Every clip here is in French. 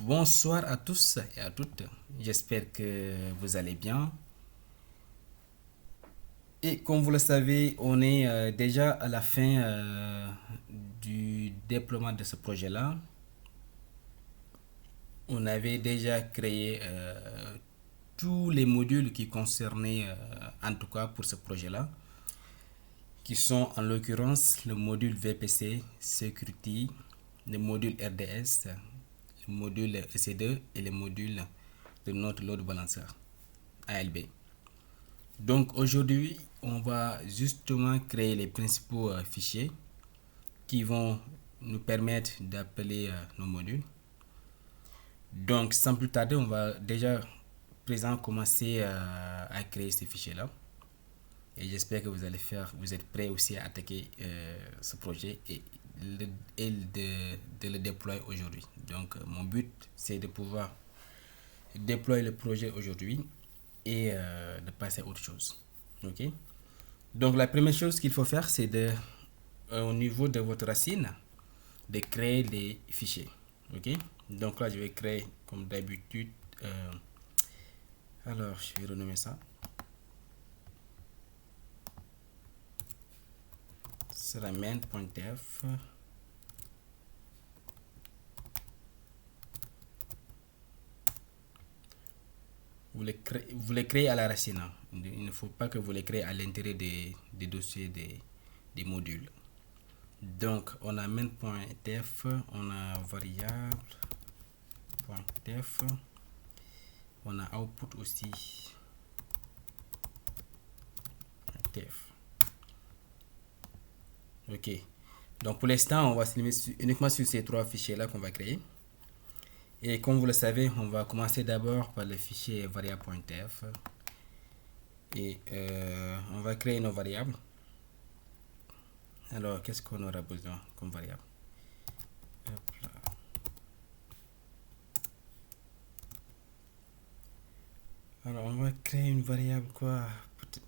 Bonsoir à tous et à toutes. J'espère que vous allez bien. Et comme vous le savez, on est déjà à la fin du déploiement de ce projet-là. On avait déjà créé tous les modules qui concernaient, en tout cas pour ce projet-là, qui sont en l'occurrence le module VPC, Security, le module RDS, le module EC2 et le module de notre load balancer, ALB. Donc aujourd'hui, on va justement créer les principaux fichiers qui vont nous permettre d'appeler nos modules. Donc sans plus tarder, on va déjà présent commencer à créer ces fichiers-là. Et j'espère que vous êtes prêts aussi à attaquer ce projet et de le déployer aujourd'hui. Donc mon but, c'est de pouvoir déployer le projet aujourd'hui et de passer à autre chose. Ok. Donc la première chose qu'il faut faire, c'est au niveau de votre racine, de créer les fichiers. Ok. Donc là, je vais créer comme d'habitude. Alors, je vais renommer ça. C'est la main.tf. Vous les créez à la racine. Hein. Il ne faut pas que vous les créez à l'intérieur des dossiers des modules. Donc, on a main.tf, on a variable.tf, on a output aussi. TF. Ok. Donc, pour l'instant, on va se limiter uniquement sur ces trois fichiers-là qu'on va créer. Et comme vous le savez, on va commencer d'abord par le fichier variable.tf. Et on va créer nos variables. Alors, qu'est-ce qu'on aura besoin comme variable? Hop là. Alors, on va créer une variable quoi?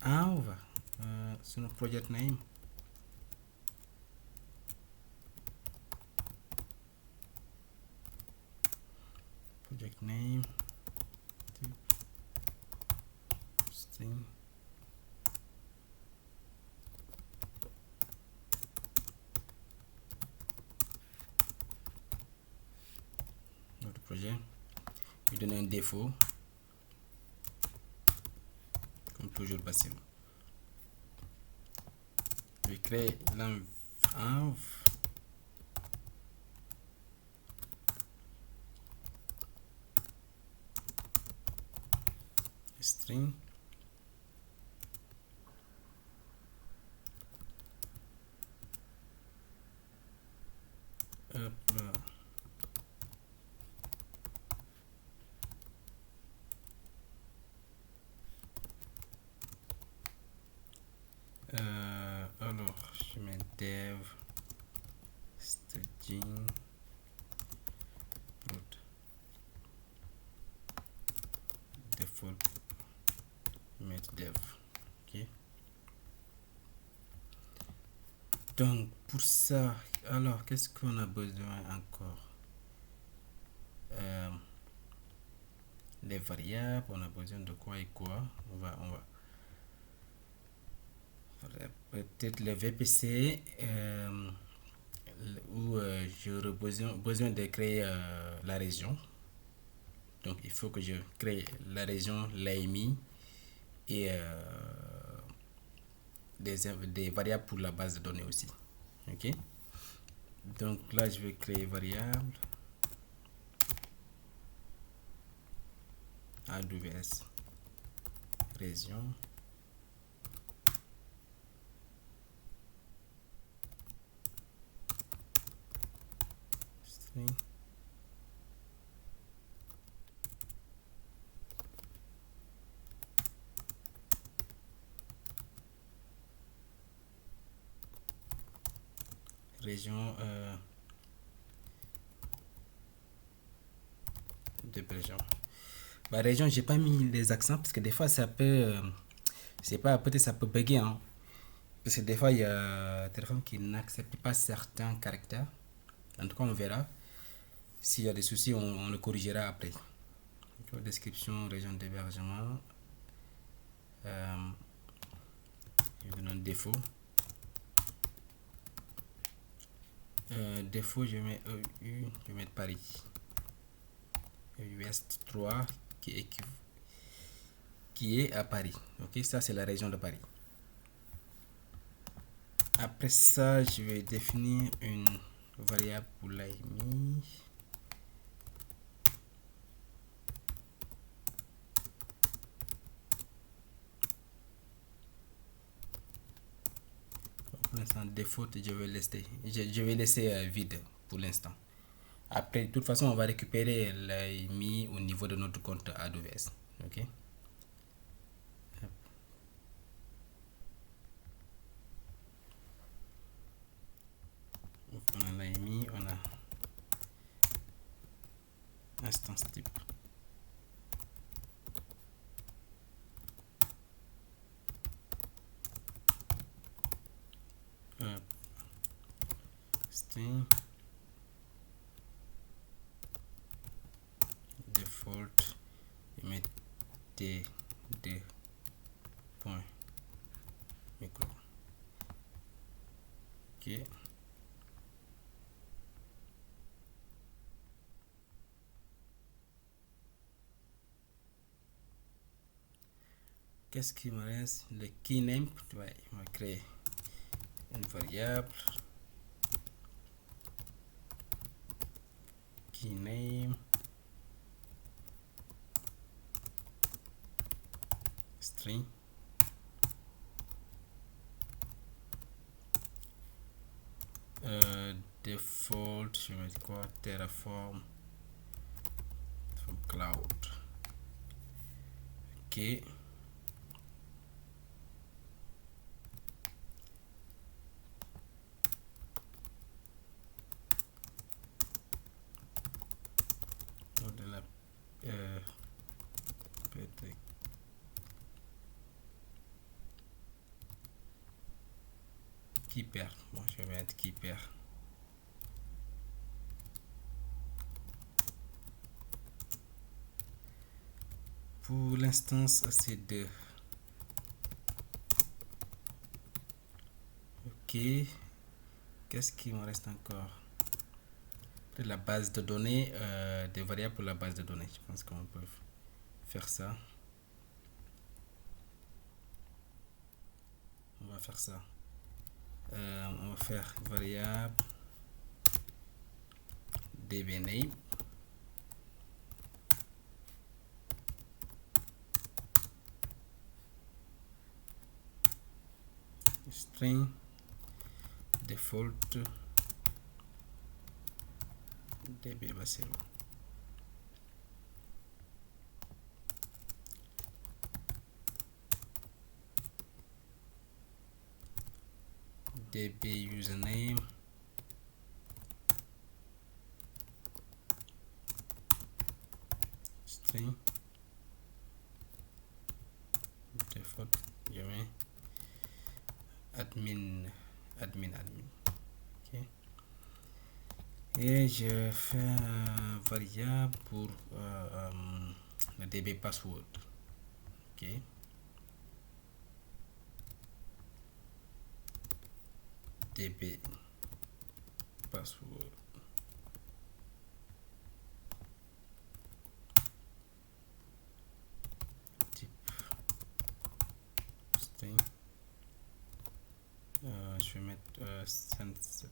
Ah, on va sur notre project name. Project name. String. Notre projet. Je vais donner un défaut. Comme toujours facile. Je vais créer l'env string. Hop là. Alors, je mets dev staging prod default, je mets dev. Ok. Donc pour ça, alors qu'est-ce qu'on a besoin encore? Les variables, on a besoin de quoi et quoi? On va peut-être le VPC où j'aurai besoin de créer la région. Donc il faut que je crée la région, l'AMI et des variables pour la base de données aussi. Ok. Donc là je vais créer variable AWS région string région de région. Bah, région, j'ai pas mis les accents parce que des fois ça peut, c'est pas, peut-être ça peut bugger, hein. Parce que des fois il y a un téléphone qui n'accepte pas certains caractères. En tout cas, on verra. S'il y a des soucis, on le corrigera après. Description, région d'hébergement. Je vous donne défaut. Défaut, je mets EU, je vais mettre Paris. Ouest 3 qui est à Paris. Ok, ça c'est la région de Paris. Après ça, je vais définir une variable pour l'AMI. Pour l'instant, défaut, je vais laisser vide pour l'instant. Après, de toute façon, on va récupérer l'AMI au niveau de notre compte AWS. Ok. On a l'AMI, on a instance type. String default et mettez deux points micro. Ok. Qu'est-ce qui me reste? Le key name. Ouais, on va créer une variable key name string default, je vais mettre quoi? Terraform from cloud. Ok. De la keeper. Bon, je vais mettre keeper. Pour l'instance AC2. Ok. Qu'est-ce qui me reste encore? De la base de données, des variables pour la base de données. Je pense qu'on peut faire ça. On va faire ça. On va faire variable dbname string default db basic. db username string default, je mets admin. Ok. Et je fais une variable pour le db password. Ok. db password. Type string. Je vais mettre sense type.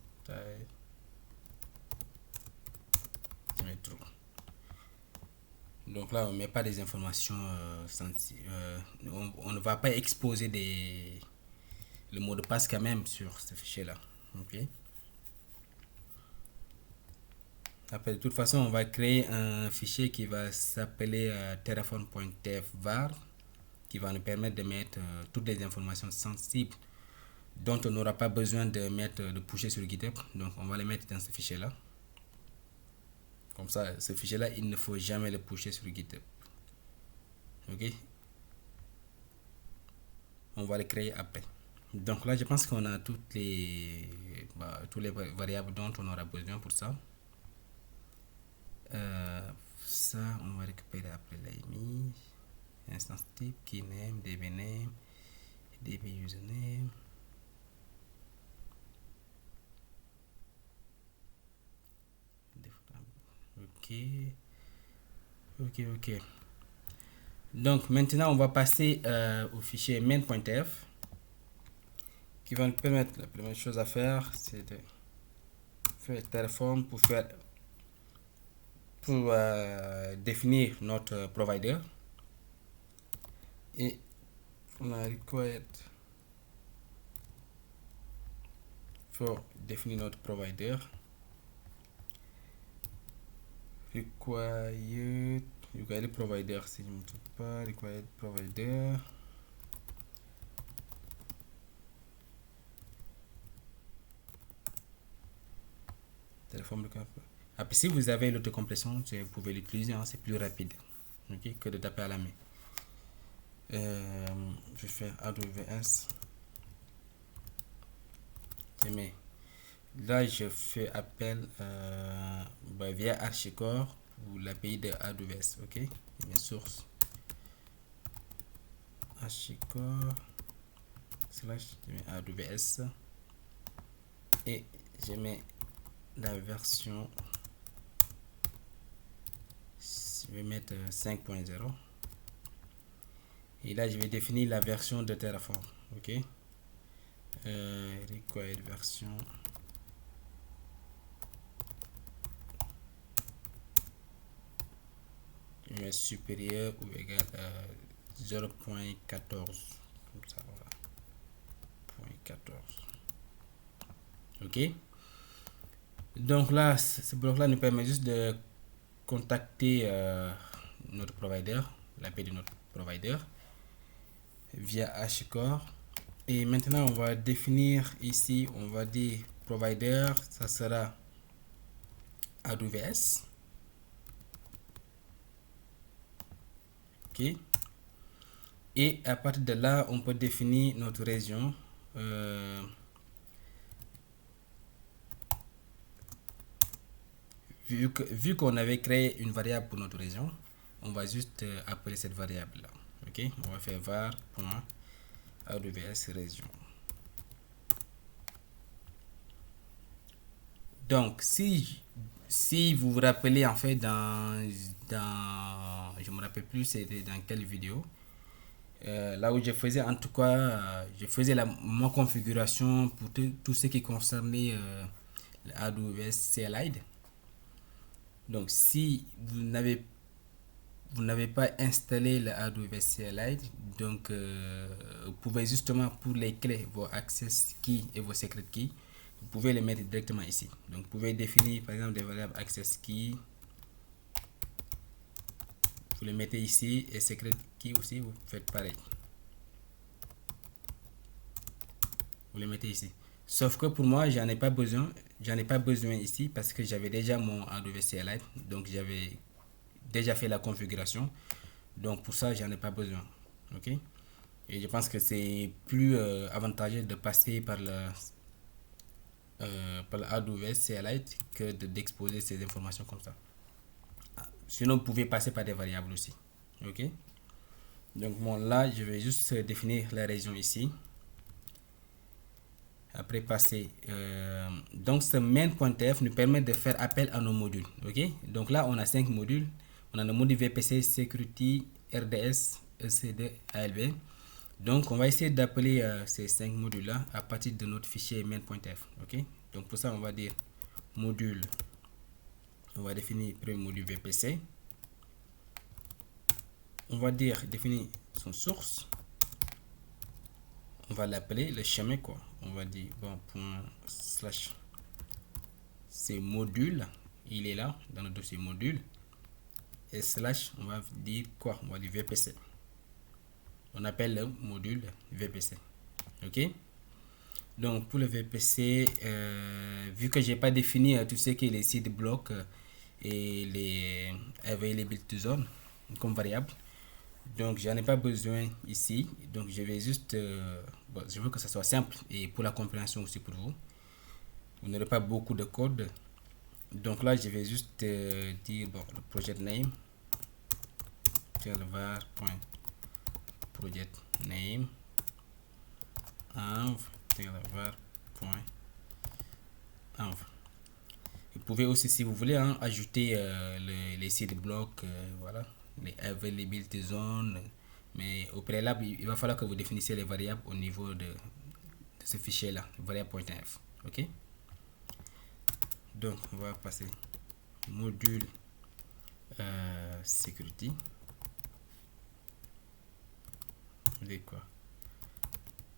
Je mets true. Donc là, on ne met pas des informations sensibles. On ne va pas exposer le mot de passe quand même sur ce fichier-là. Ok. Après, de toute façon, on va créer un fichier qui va s'appeler terraform.tf-var qui va nous permettre de mettre toutes les informations sensibles dont on n'aura pas besoin de pusher sur GitHub. Donc, on va les mettre dans ce fichier-là. Comme ça, ce fichier-là, il ne faut jamais le pusher sur GitHub. Ok. On va le créer après. Donc là, je pense qu'on a toutes les variables dont on aura besoin pour ça. instance type, key name, db name, db username. Ok. Donc maintenant on va passer au fichier main.f qui va nous permettre, la première chose à faire c'est de faire Terraform pour définir notre provider, et on a required pour définir notre provider, required provider, si je ne me trompe pas, required provider. Après, si vous avez l'autocomplétion, vous pouvez l'utiliser, hein, c'est plus rapide, okay, que de taper à la main. Je fais AWS. Mais là, je fais appel via HashiCorp ou l'API de AWS. Ok, mes sources HashiCorp / AWS, et je mets la version, je vais mettre 5.0, et là je vais définir la version de Terraform. Ok, required version supérieur ou égal à 0.14, comme ça, voilà, 0.14. Ok, donc là ce bloc là nous permet juste de contacter notre provider, l'API de notre provider via HashiCorp. Et maintenant on va définir ici, on va dire provider, ça sera AWS. Ok, et à partir de là on peut définir notre région. Vu qu'on avait créé une variable pour notre région, on va juste appeler cette variable là. Ok, on va faire var.aws région. Donc si vous vous rappelez, en fait, je me rappelle plus c'était dans quelle vidéo, là où je faisais, en tout cas, je faisais ma configuration pour tout ce qui concernait AWS CLI. Donc si vous n'avez pas installé le AWS CLI, donc vous pouvez justement, pour les clés, vos access keys et vos secret keys, vous pouvez les mettre directement ici. Donc vous pouvez définir par exemple des variables access key, vous les mettez ici, et secret key aussi vous faites pareil, vous les mettez ici. Sauf que pour moi j'en ai pas besoin ici, parce que j'avais déjà mon AWS CLI, donc j'avais déjà fait la configuration, donc pour ça j'en ai pas besoin. Ok, et je pense que c'est plus avantageux de passer par le AWS CLI que d'exposer ces informations comme ça. Sinon vous pouvez passer par des variables aussi. Ok, donc bon, là je vais juste définir la région ici, après passer donc ce main.f nous permet de faire appel à nos modules. Ok, donc là on a 5 modules. On a le module VPC, Security, RDS, ECD, ALB. Donc on va essayer d'appeler ces 5 modules là à partir de notre fichier main.f. Ok, donc pour ça on va dire module, on va définir le premier module VPC, on va dire définir son source, on va l'appeler le chemin, quoi. On va dire bon point slash c'est module, il est là dans le dossier module, et slash on va dire quoi, on va dire VPC, on appelle le module VPC. Ok, donc pour le VPC, vu que j'ai pas défini tout ce qui est les seed blocks et les availability zone comme variable, donc j'en ai pas besoin ici. Donc je vais juste bon, je veux que ça soit simple, et pour la compréhension aussi pour vous, vous n'aurez pas beaucoup de code. Donc là je vais juste dire bon, le project name var. project name env var.env. Vous pouvez aussi, si vous voulez, ajouter les seed blocks, voilà, les availability zones, mais au préalable, il va falloir que vous définissiez les variables au niveau de ce fichier là, variable.env. Ok, donc on va passer module security. Quoi,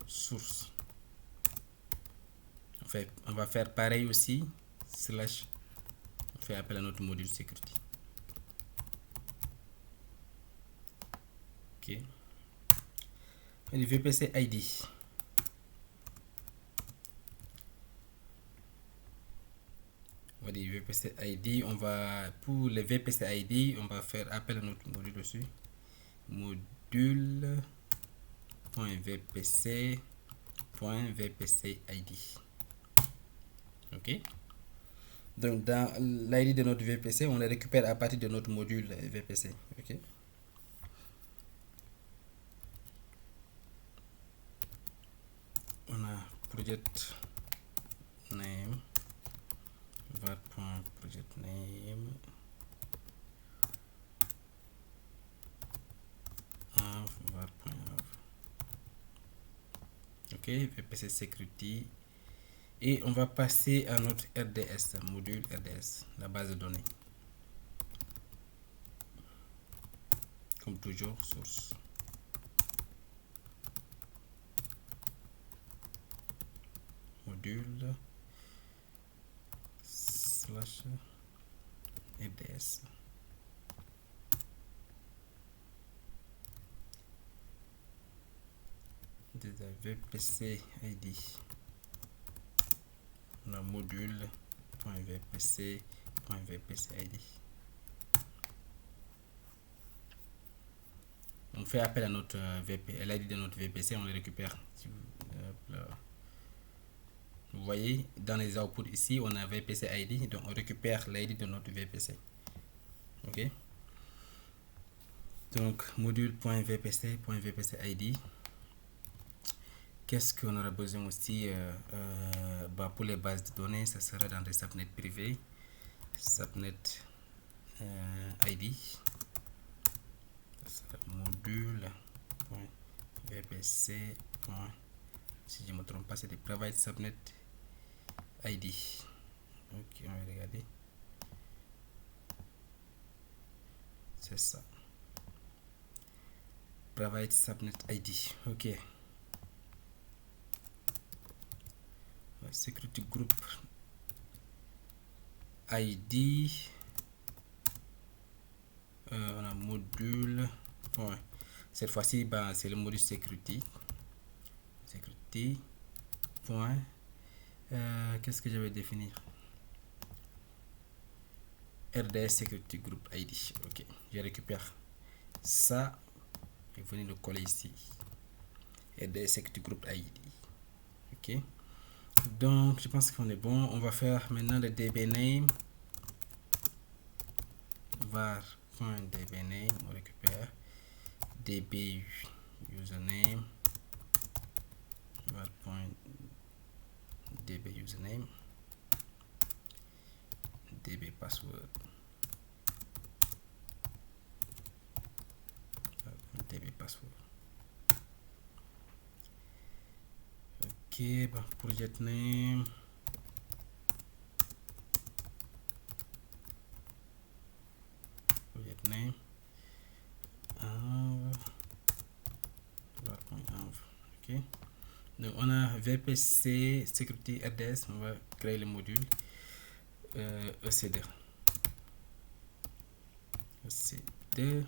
source. On va faire pareil aussi, slash, on fait appel à notre module security. Ok, et le VPC ID. On va dire VPC ID, on va, pour le VPC ID, on va faire appel à notre module dessus, module.vpc.vpc ID. Ok, donc dans l'ID de notre VPC, on le récupère à partir de notre module VPC. Ok, on a project name var.project name var.env. Ok, VPC security, et on va passer à notre RDS, module RDS, la base de données. Comme toujours, source. Module slash RDS. Déjà VPC ID. On a module.vpc.vpc ID. On fait appel à notre l'ID de notre VPC, on le récupère. Vous voyez, dans les outputs ici, on a VPC ID, donc on récupère l'ID de notre VPC. Ok. Donc, module.vpc.vpc ID. Qu'est-ce qu'on aura besoin aussi pour les bases de données, ça sera dans des subnets privés. Subnet ID. Ça sera module.vpc. Si je ne me trompe pas, c'est des private subnet ID. Ok, on va regarder. C'est ça. Private subnet ID. Ok. Security group ID. On a module. Ouais. Cette fois-ci, c'est le module security. Security. Point. Qu'est-ce que je vais définir? RDS Security Group ID. Ok, je récupère ça et venez le coller ici. RDS Security Group ID. Ok, donc je pense qu'on est bon. On va faire maintenant le dbname var.dbname. On récupère db username var.db username db password db password. Ok, project name. Project name. Ok. Donc on a VPC Security RDS. On va créer le module EC2. EC2.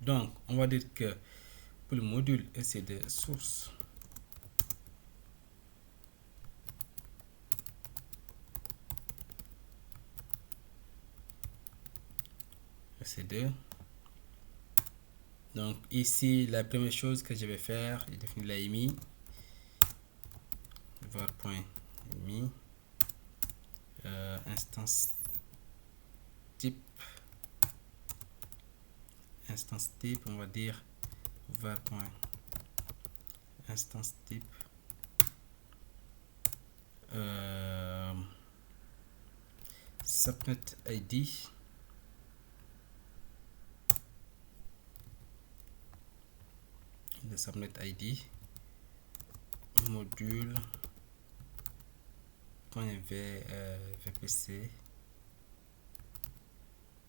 Donc on va dire que pour le module EC2 source, EC2. Donc ici la première chose que je vais faire, je définis l'AMI var.AMI instance type instance type, on va dire var.instance type subnet id le subnet id module .vpc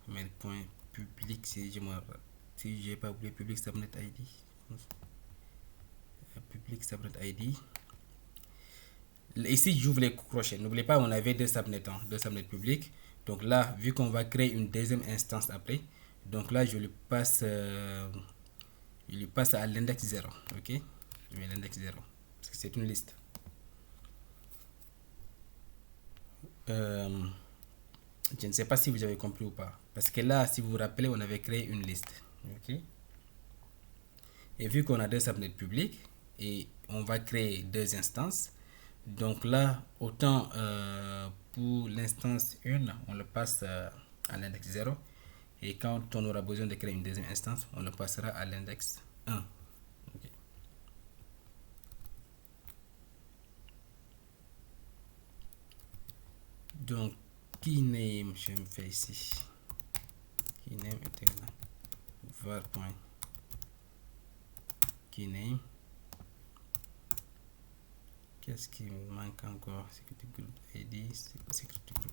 mais point public si j'ai pas oublié public subnet id public subnet id. Ici j'ouvre les crochets, n'oubliez pas on avait deux subnets publics, donc là vu qu'on va créer une deuxième instance après, donc là je lui passe à l'index 0, ok, je mets l'index 0 parce que c'est une liste. Je ne sais pas si vous avez compris ou pas, parce que là si vous vous rappelez on avait créé une liste, ok, et vu qu'on a deux subnets publics et on va créer deux instances, donc là autant pour l'instance 1 on le passe à l'index 0 et quand on aura besoin de créer une deuxième instance on le passera à l'index 1. Okay. Donc keyname je me fais ici keyname est égal var.keyname. Qu'est-ce qui me manque encore? Security group ID, security group.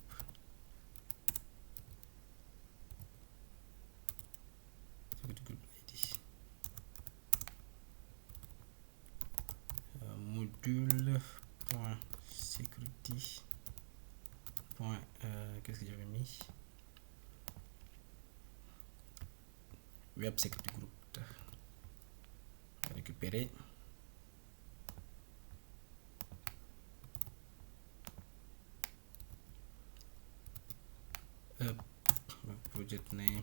Security group ID. Module point security point qu'est-ce que j'avais mis? Web security group. On va récupérer. Project name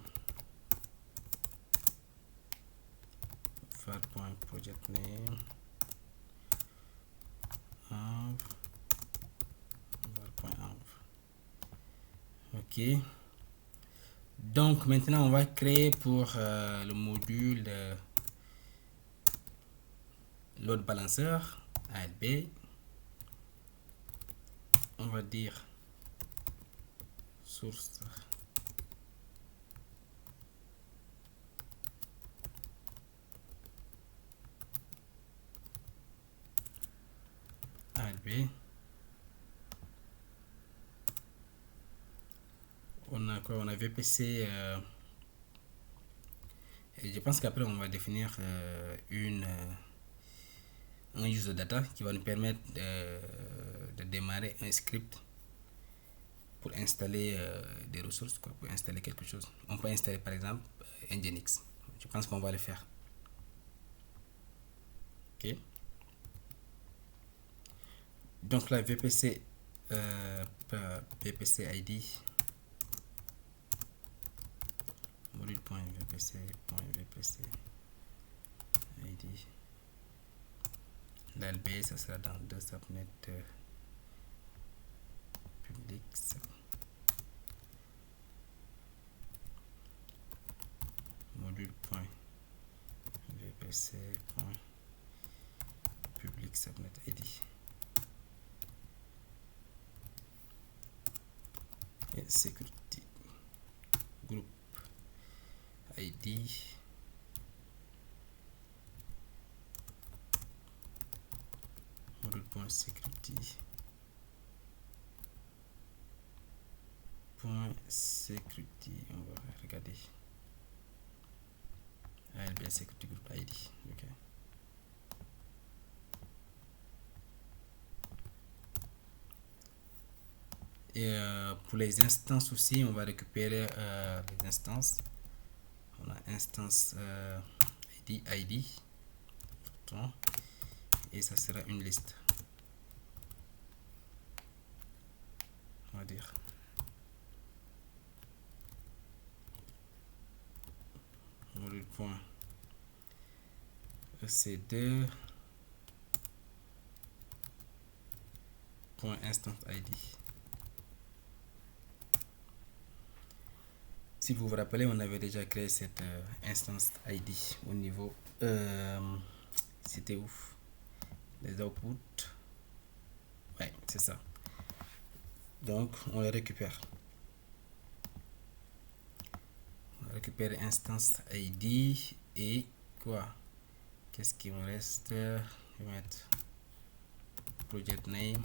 var.project name var.env. Ok, donc maintenant on va créer pour le module load balancer ALB, on va dire source ALB. On a quoi? On a VPC et je pense qu'après on va définir un user data qui va nous permettre de démarrer un script pour installer des ressources, quoi, pour installer quelque chose. On peut installer par exemple Nginx. Je pense qu'on va le faire. Ok. Donc là VPC VPC ID module.vpc.vpc ID. L'ALB ça sera dans deux subnets publics. Module.vpc.public subnet ID. Et security group ID module.security on va regarder ALB security group ID. Ok. Et pour les instances aussi on va récupérer les instances. On a instance ID et ça sera une liste, on va dire module.ec2.instance ID. si vous vous rappelez, on avait déjà créé cette instance ID au niveau... c'était ouf. Les outputs. Ouais, c'est ça. Donc, on les récupère. On récupère instance ID et quoi? Qu'est-ce qui me reste? Je vais mettre project name.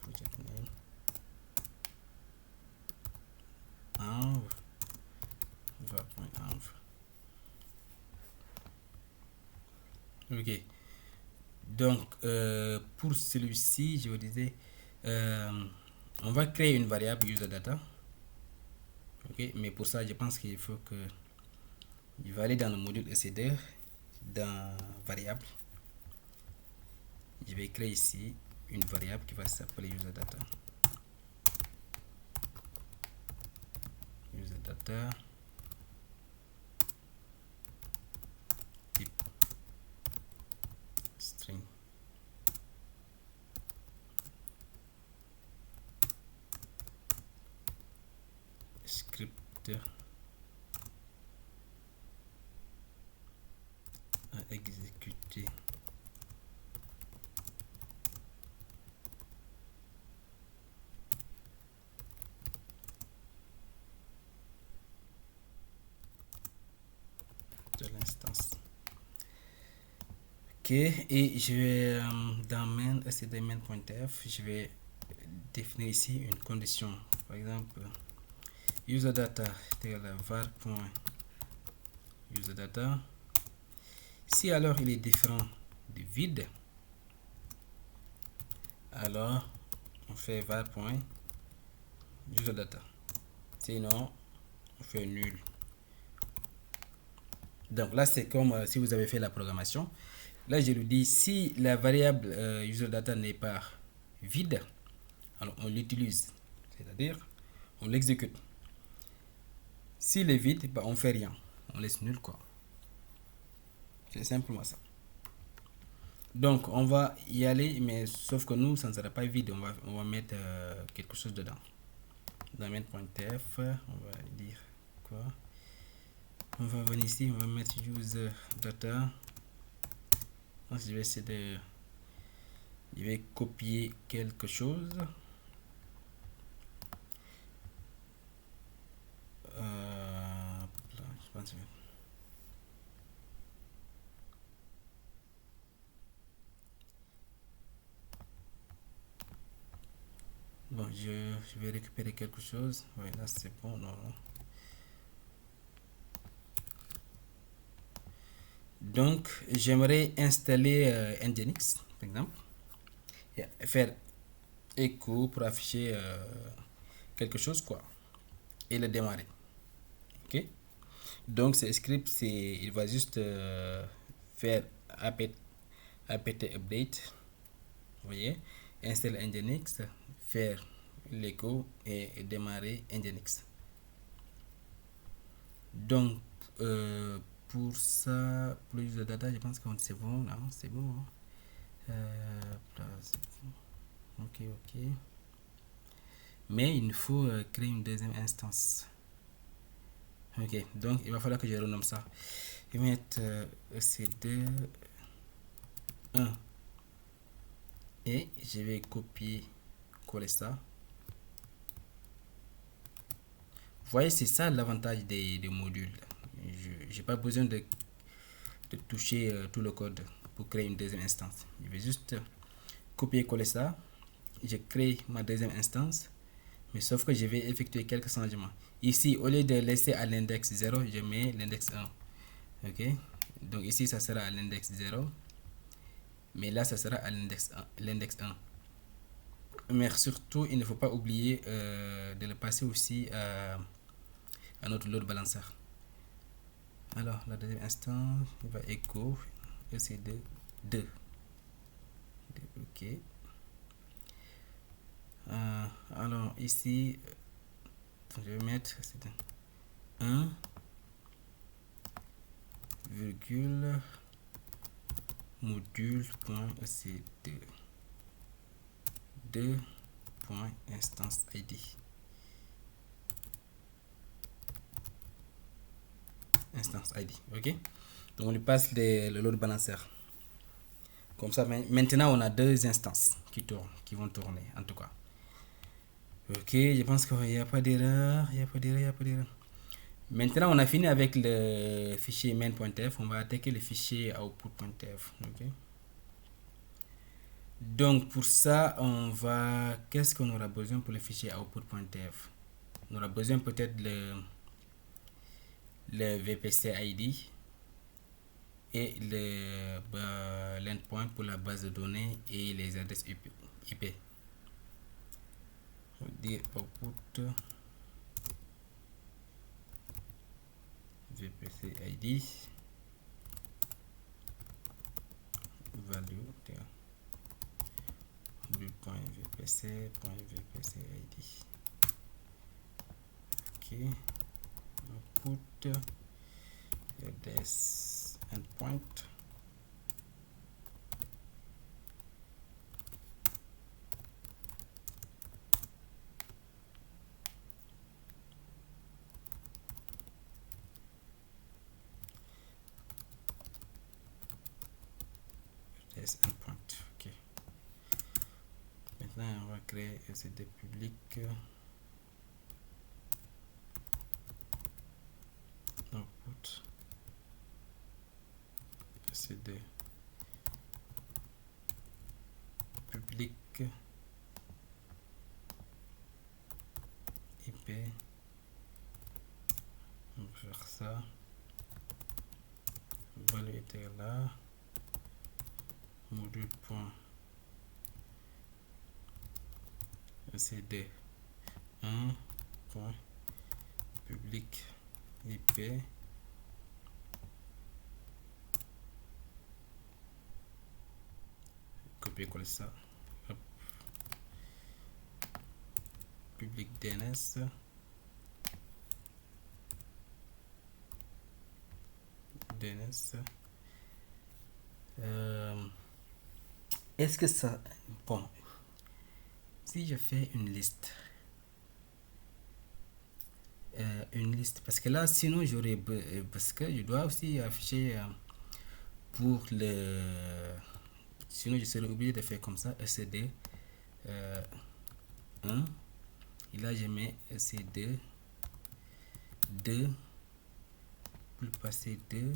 Project name. Env. Ok. Donc, pour celui-ci, je vous disais, on va créer une variable user data. Ok, mais pour ça, je pense qu'il faut que je vais aller dans le module ECD, dans variable. Je vais créer ici une variable qui va s'appeler user data. User data. Type string. Script à exécuter. De l'instance. Ok, et je vais dans main std-main.tf, je vais définir ici une condition. Par exemple, user data égale à var.user data. Si alors il est différent du vide, alors on fait var.user data. Sinon, on fait nul. Donc là, c'est comme si vous avez fait la programmation. Là, je lui dis si la variable user data n'est pas vide, alors on l'utilise, c'est-à-dire on l'exécute. S'il est vide, bah, on fait rien, on laisse nul quoi. C'est simplement ça. Donc on va y aller, mais sauf que nous, ça ne sera pas vide, on va mettre quelque chose dedans. Dans main.tf, on va dire quoi? On va venir ici, on va mettre user data. Donc, je vais essayer de... Je vais copier quelque chose. Je pense que... Bon, je vais récupérer quelque chose. Ouais, là c'est bon, non. Donc, j'aimerais installer Nginx, par exemple, et faire écho pour afficher quelque chose, quoi, et le démarrer. Ok. Donc, ce script, il va juste faire apt update, vous voyez, installer Nginx, faire l'écho et démarrer Nginx. Donc, pour ça, pour le user data, je pense que c'est bon, non, c'est bon. Ok, ok. Mais il nous faut créer une deuxième instance. Ok, donc il va falloir que je renomme ça. Je vais mettre EC2 1 et je vais copier, coller ça. Vous voyez, c'est ça l'avantage des modules. Je n'ai pas besoin de toucher tout le code pour créer une deuxième instance. Je vais juste copier-coller ça. Je crée ma deuxième instance, mais sauf que je vais effectuer quelques changements. Ici, au lieu de laisser à l'index 0, je mets l'index 1. Ok, donc ici, ça sera à l'index 0, mais là, ça sera à l'index 1. Mais surtout, il ne faut pas oublier de le passer aussi à notre load balancer. Alors, la deuxième instance, il va écho EC2 2. Ok. Alors, ici, je vais mettre 1, virgule, module.ec2, 2.instance ID. instance ID. Ok, donc on lui passe le load balancer. Comme ça, maintenant on a deux instances qui tournent, qui vont tourner en tout cas. Ok, je pense qu'il n'y a pas d'erreur, il n'y a pas d'erreur, il n'y a pas d'erreur. Maintenant on a fini avec le fichier main.tf, on va attaquer le fichier output.tf. Ok. Donc pour ça, qu'est-ce qu'on aura besoin pour le fichier output.tf? On aura besoin peut-être le VPC ID et l'endpoint pour la base de données et les adresses IP. On va dire output VPC ID value .vpc ID. Ok, output address endpoint endpoint. Ok, maintenant on va créer CD public output CD public IP. On va faire ça, value était là, module.cd 1 point public IP copier-coller ça. Hop. Public DNS est-ce que ça, bon, si je fais une liste parce que là sinon j'aurais, parce que je dois aussi afficher pour sinon je serais obligé de faire comme ça ECD 1 et là je mets ECD 2 pour passer 2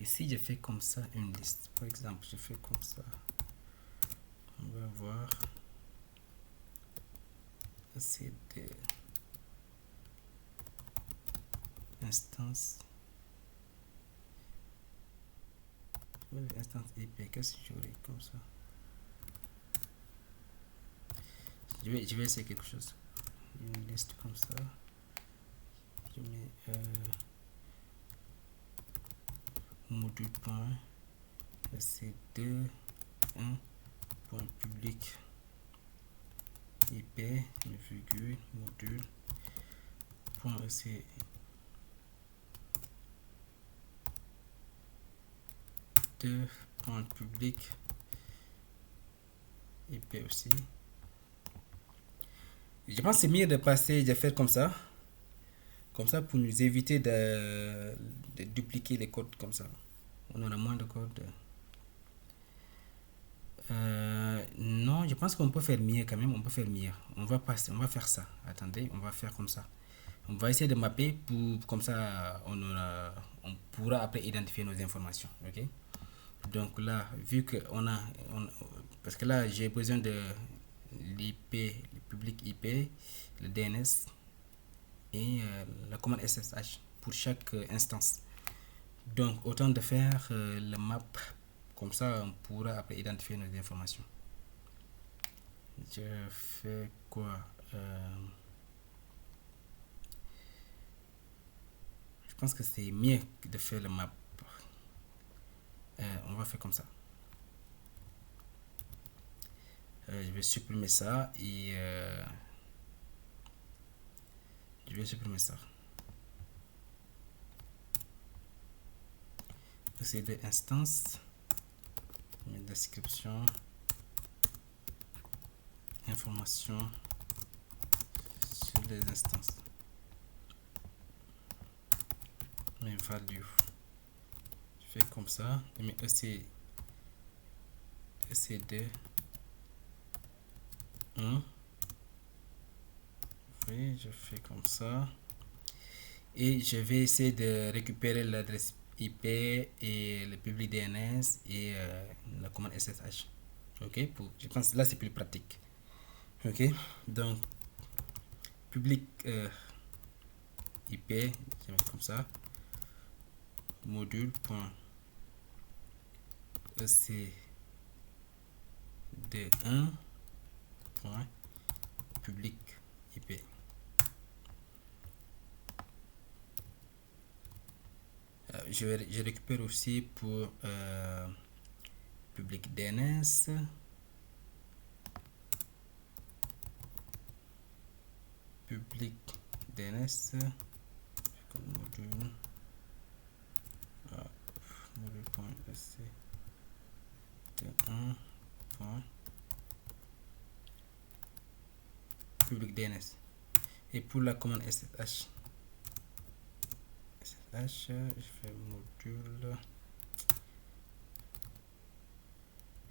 et si je fais comme ça une liste, par exemple je fais comme ça, on va voir ECD instance IP, qu'est-ce que j'aurai comme ça? Je vais essayer quelque chose, une liste comme ça, je mets module.c2 1.public IP virgule module.c public IP aussi. Je pense que c'est mieux de faire comme ça pour nous éviter de dupliquer les codes comme ça. On aura moins de codes. Non, je pense qu'on peut faire mieux quand même. On peut faire mieux. On va faire ça. Attendez, on va faire comme ça. On va essayer de mapper comme ça on pourra après identifier nos informations. Ok. Donc là, vu que parce que là j'ai besoin de l'IP, le public IP, le DNS et la commande SSH pour chaque instance. Donc autant de faire le map, comme ça on pourra après identifier nos informations. Je fais quoi? Je pense que c'est mieux de faire le map. On va faire comme ça. Je vais supprimer ça et je vais supprimer ça. C'est des instances, description, information sur les instances. mes values. Je fais comme ça. Et mes EC2 1. Oui, je fais comme ça. Et je vais essayer de récupérer l'adresse IP et le public DNS et la commande SSH. Ok, je pense que là c'est plus pratique. Ok, donc public IP, je vais mettre comme ça, module.ecd1 public IP. Je récupère aussi pour public DNS. Public DNS comme module module.sc1 public DNS. Et pour la commande SSH, je fais module.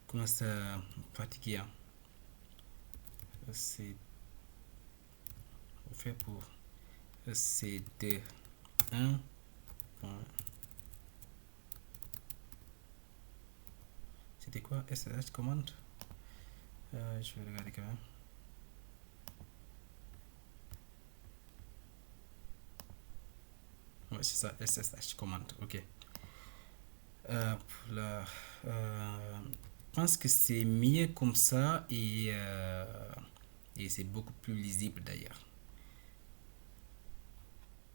Comment ça fatigué, hein? C'est fait pour CD1. C'était quoi SSH commande? Je vais regarder quand même. Ouais, c'est ça, SSH commande. Ok. Je pense que c'est mieux comme ça et c'est beaucoup plus lisible d'ailleurs.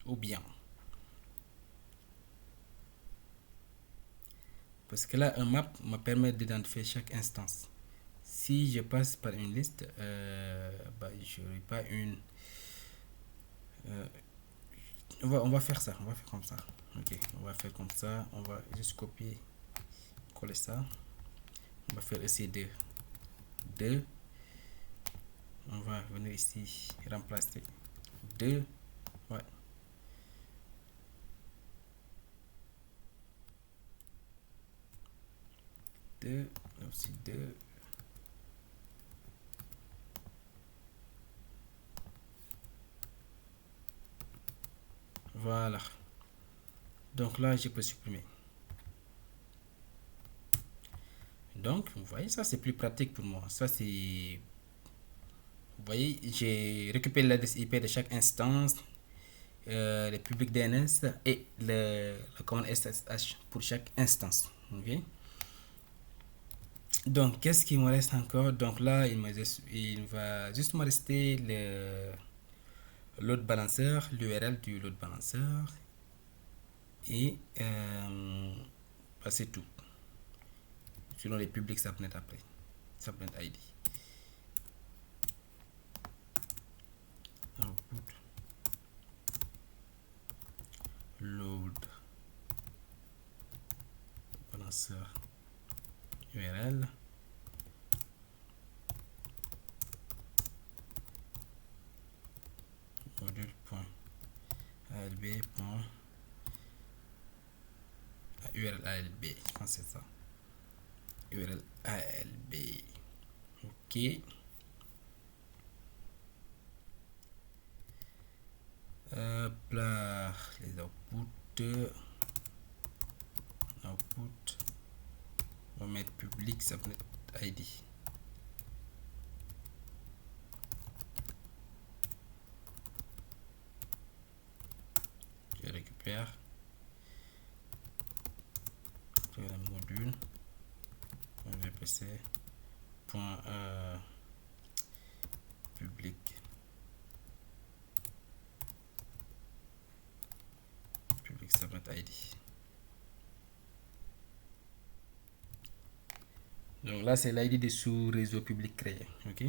Ou bien. Parce que là, un map me permet d'identifier chaque instance. Si je passe par une liste, je n'aurai pas une. On va faire ça, on va faire comme ça. Ok, on va faire comme ça. On va juste copier, coller ça. On va faire essayer 2. On va venir ici, remplacer 2. Ouais. 2, aussi 2. Voilà. Donc là, je peux supprimer. Donc, vous voyez, ça c'est plus pratique pour moi. Ça c'est. Vous voyez, j'ai récupéré l'adresse IP de chaque instance, le public DNS et la commande SSH pour chaque instance. Ok. Donc, qu'est-ce qu'il me reste encore? Donc là, il va juste me rester le load balancer, l'URL du load balancer et c'est tout. Selon les publics subnet après, subnet ID. Output load balancer URL module.alb. URL ALB, je pense que c'est ça. URL ALB. Ok. Là, les outputs. On va mettre public subnet ID. Je récupère le module .vpc public subnet ID. Donc là, c'est l'ID de sous-réseau public créé. Ok.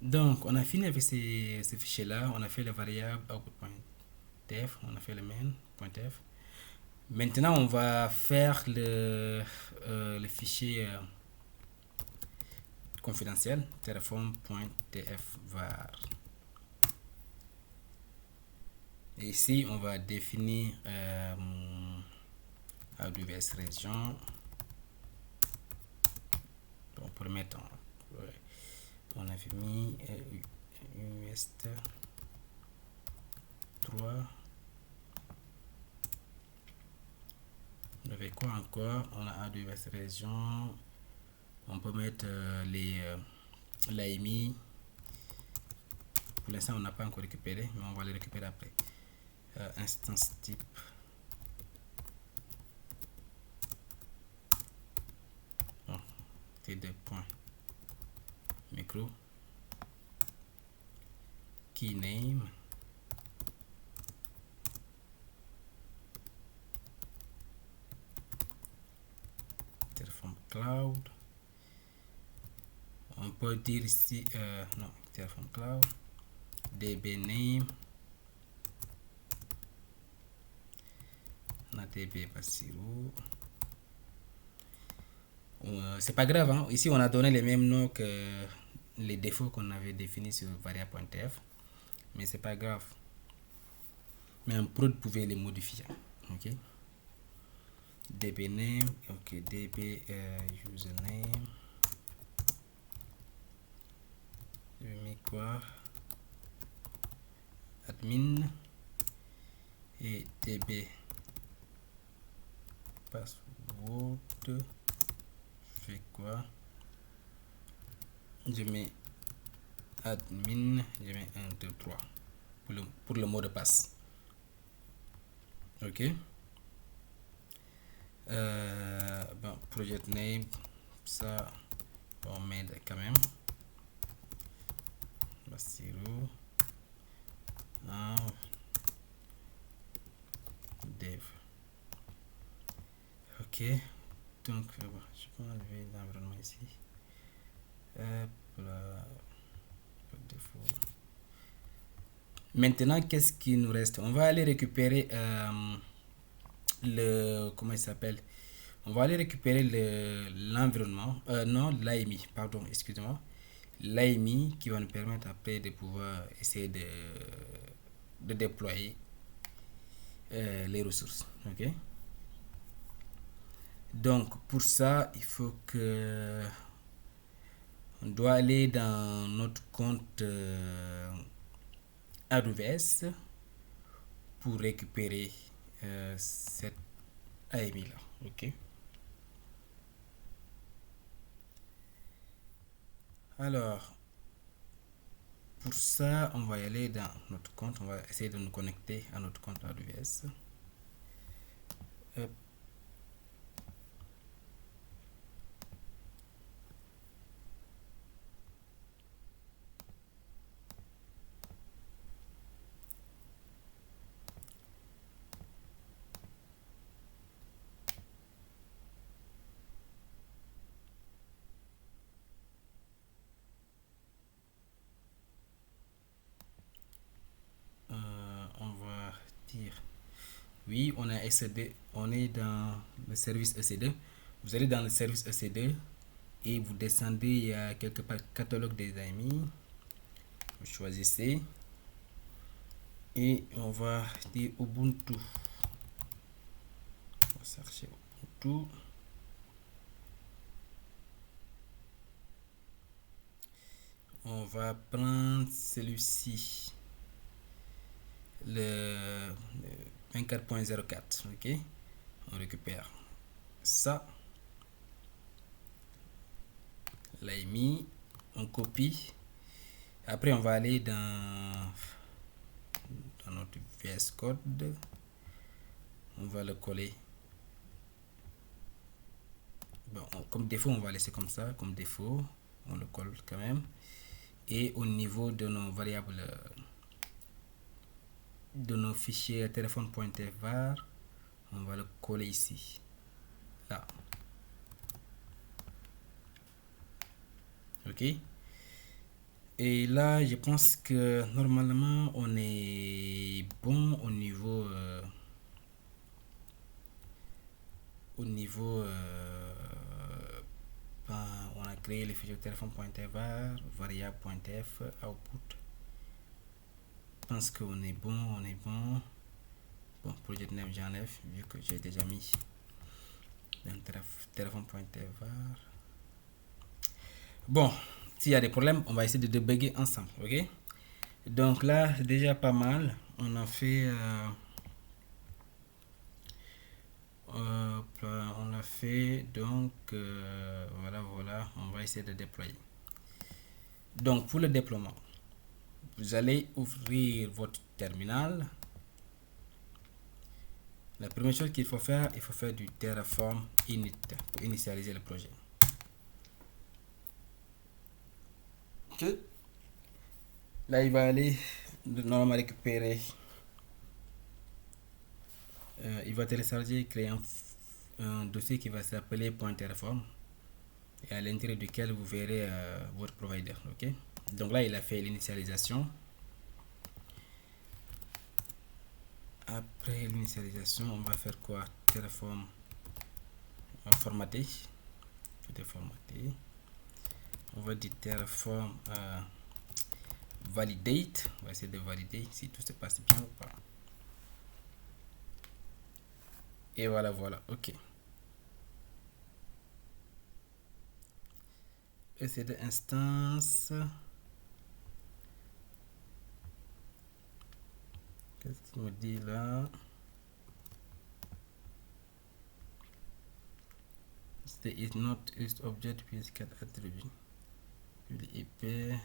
Donc, on a fini avec ces fichiers-là. On a fait les variables output.tf, on a fait le main.tf. Maintenant, on va faire le fichier confidentiel terraform.tf var. Et ici, on va définir AWS région. On peut le mettre en... Ouais. On avait mis US 3. On avait quoi encore? On a AWS région. On peut mettre l'AMI. Pour l'instant, on n'a pas encore récupéré, mais on va les récupérer après. Instance type. Bon, T2 point micro. Key name. Terraform Cloud. On peut dire ici, non, Terraform Cloud. DB name. On a DB Bassirou. C'est pas grave, hein? Ici on a donné les mêmes noms que les défauts qu'on avait définis sur variable.tf, mais c'est pas grave. Mais un prod pouvait les modifier. Ok. DB name, ok, DB username. Je mets quoi? Admin et DB password. Je fais quoi? Je mets admin, je mets 1 2 3 pour le mot de passe. Ok. Bon, project name, ça on met quand même Bassirou dev. Ok, donc je peux enlever l'environnement ici. Maintenant, qu'est-ce qui nous reste? On va aller récupérer comment il s'appelle? On va aller récupérer l'environnement, non, l'AMI, pardon, excusez-moi. L'AMI qui va nous permettre après de pouvoir essayer de déployer les ressources. Ok. Donc pour ça, il faut que on doit aller dans notre compte AWS pour récupérer cette AMI là. Ok. Alors pour ça, on va y aller dans notre compte. On va essayer de nous connecter à notre compte AWS. Hop. On va dire oui, on a EC2, on est dans le service EC2. Vous allez dans le service EC2 et vous descendez, il y a quelque part catalogue des amis. Vous choisissez et on va dire Ubuntu. On va chercher Ubuntu. On va prendre celui-ci, le 24.04. Ok, on récupère ça, l'a mis, on copie. Après on va aller dans notre VS Code, on va le coller. Bon, comme défaut on va laisser comme ça, comme défaut on le colle quand même. Et au niveau de nos variables, de nos fichiers téléphone.tf var, on va le coller ici, là. Ok. Et là, je pense que normalement, on est bon au niveau on a créé les fichiers téléphone.tf var, variable.tf, output. pense qu'on est bon, on est bon. Bon, projet 9 9 vu que j'ai déjà mis dans téléphone.var. Bon, s'il y a des problèmes, on va essayer de débugger ensemble, ok? Donc là, c'est déjà pas mal. On a fait... on l'a fait, donc voilà, on va essayer de déployer. Donc pour le déploiement, vous allez ouvrir votre terminal. La première chose qu'il faut faire, il faut faire du Terraform init pour initialiser le projet. Ok. Là, il va aller normalement récupérer. Il va télécharger, créer un dossier qui va s'appeler .terraform et à l'intérieur duquel vous verrez votre provider. Ok. Donc là, il a fait l'initialisation. Après l'initialisation, on va faire quoi? Terraform formaté. Tout est formaté. On va dire Terraform validate. On va essayer de valider si tout se passe bien ou pas. Et voilà, ok. Essayer de instance. Qu'est-ce qu'il me dit là? State is not used object with 4 attributes. Public IP.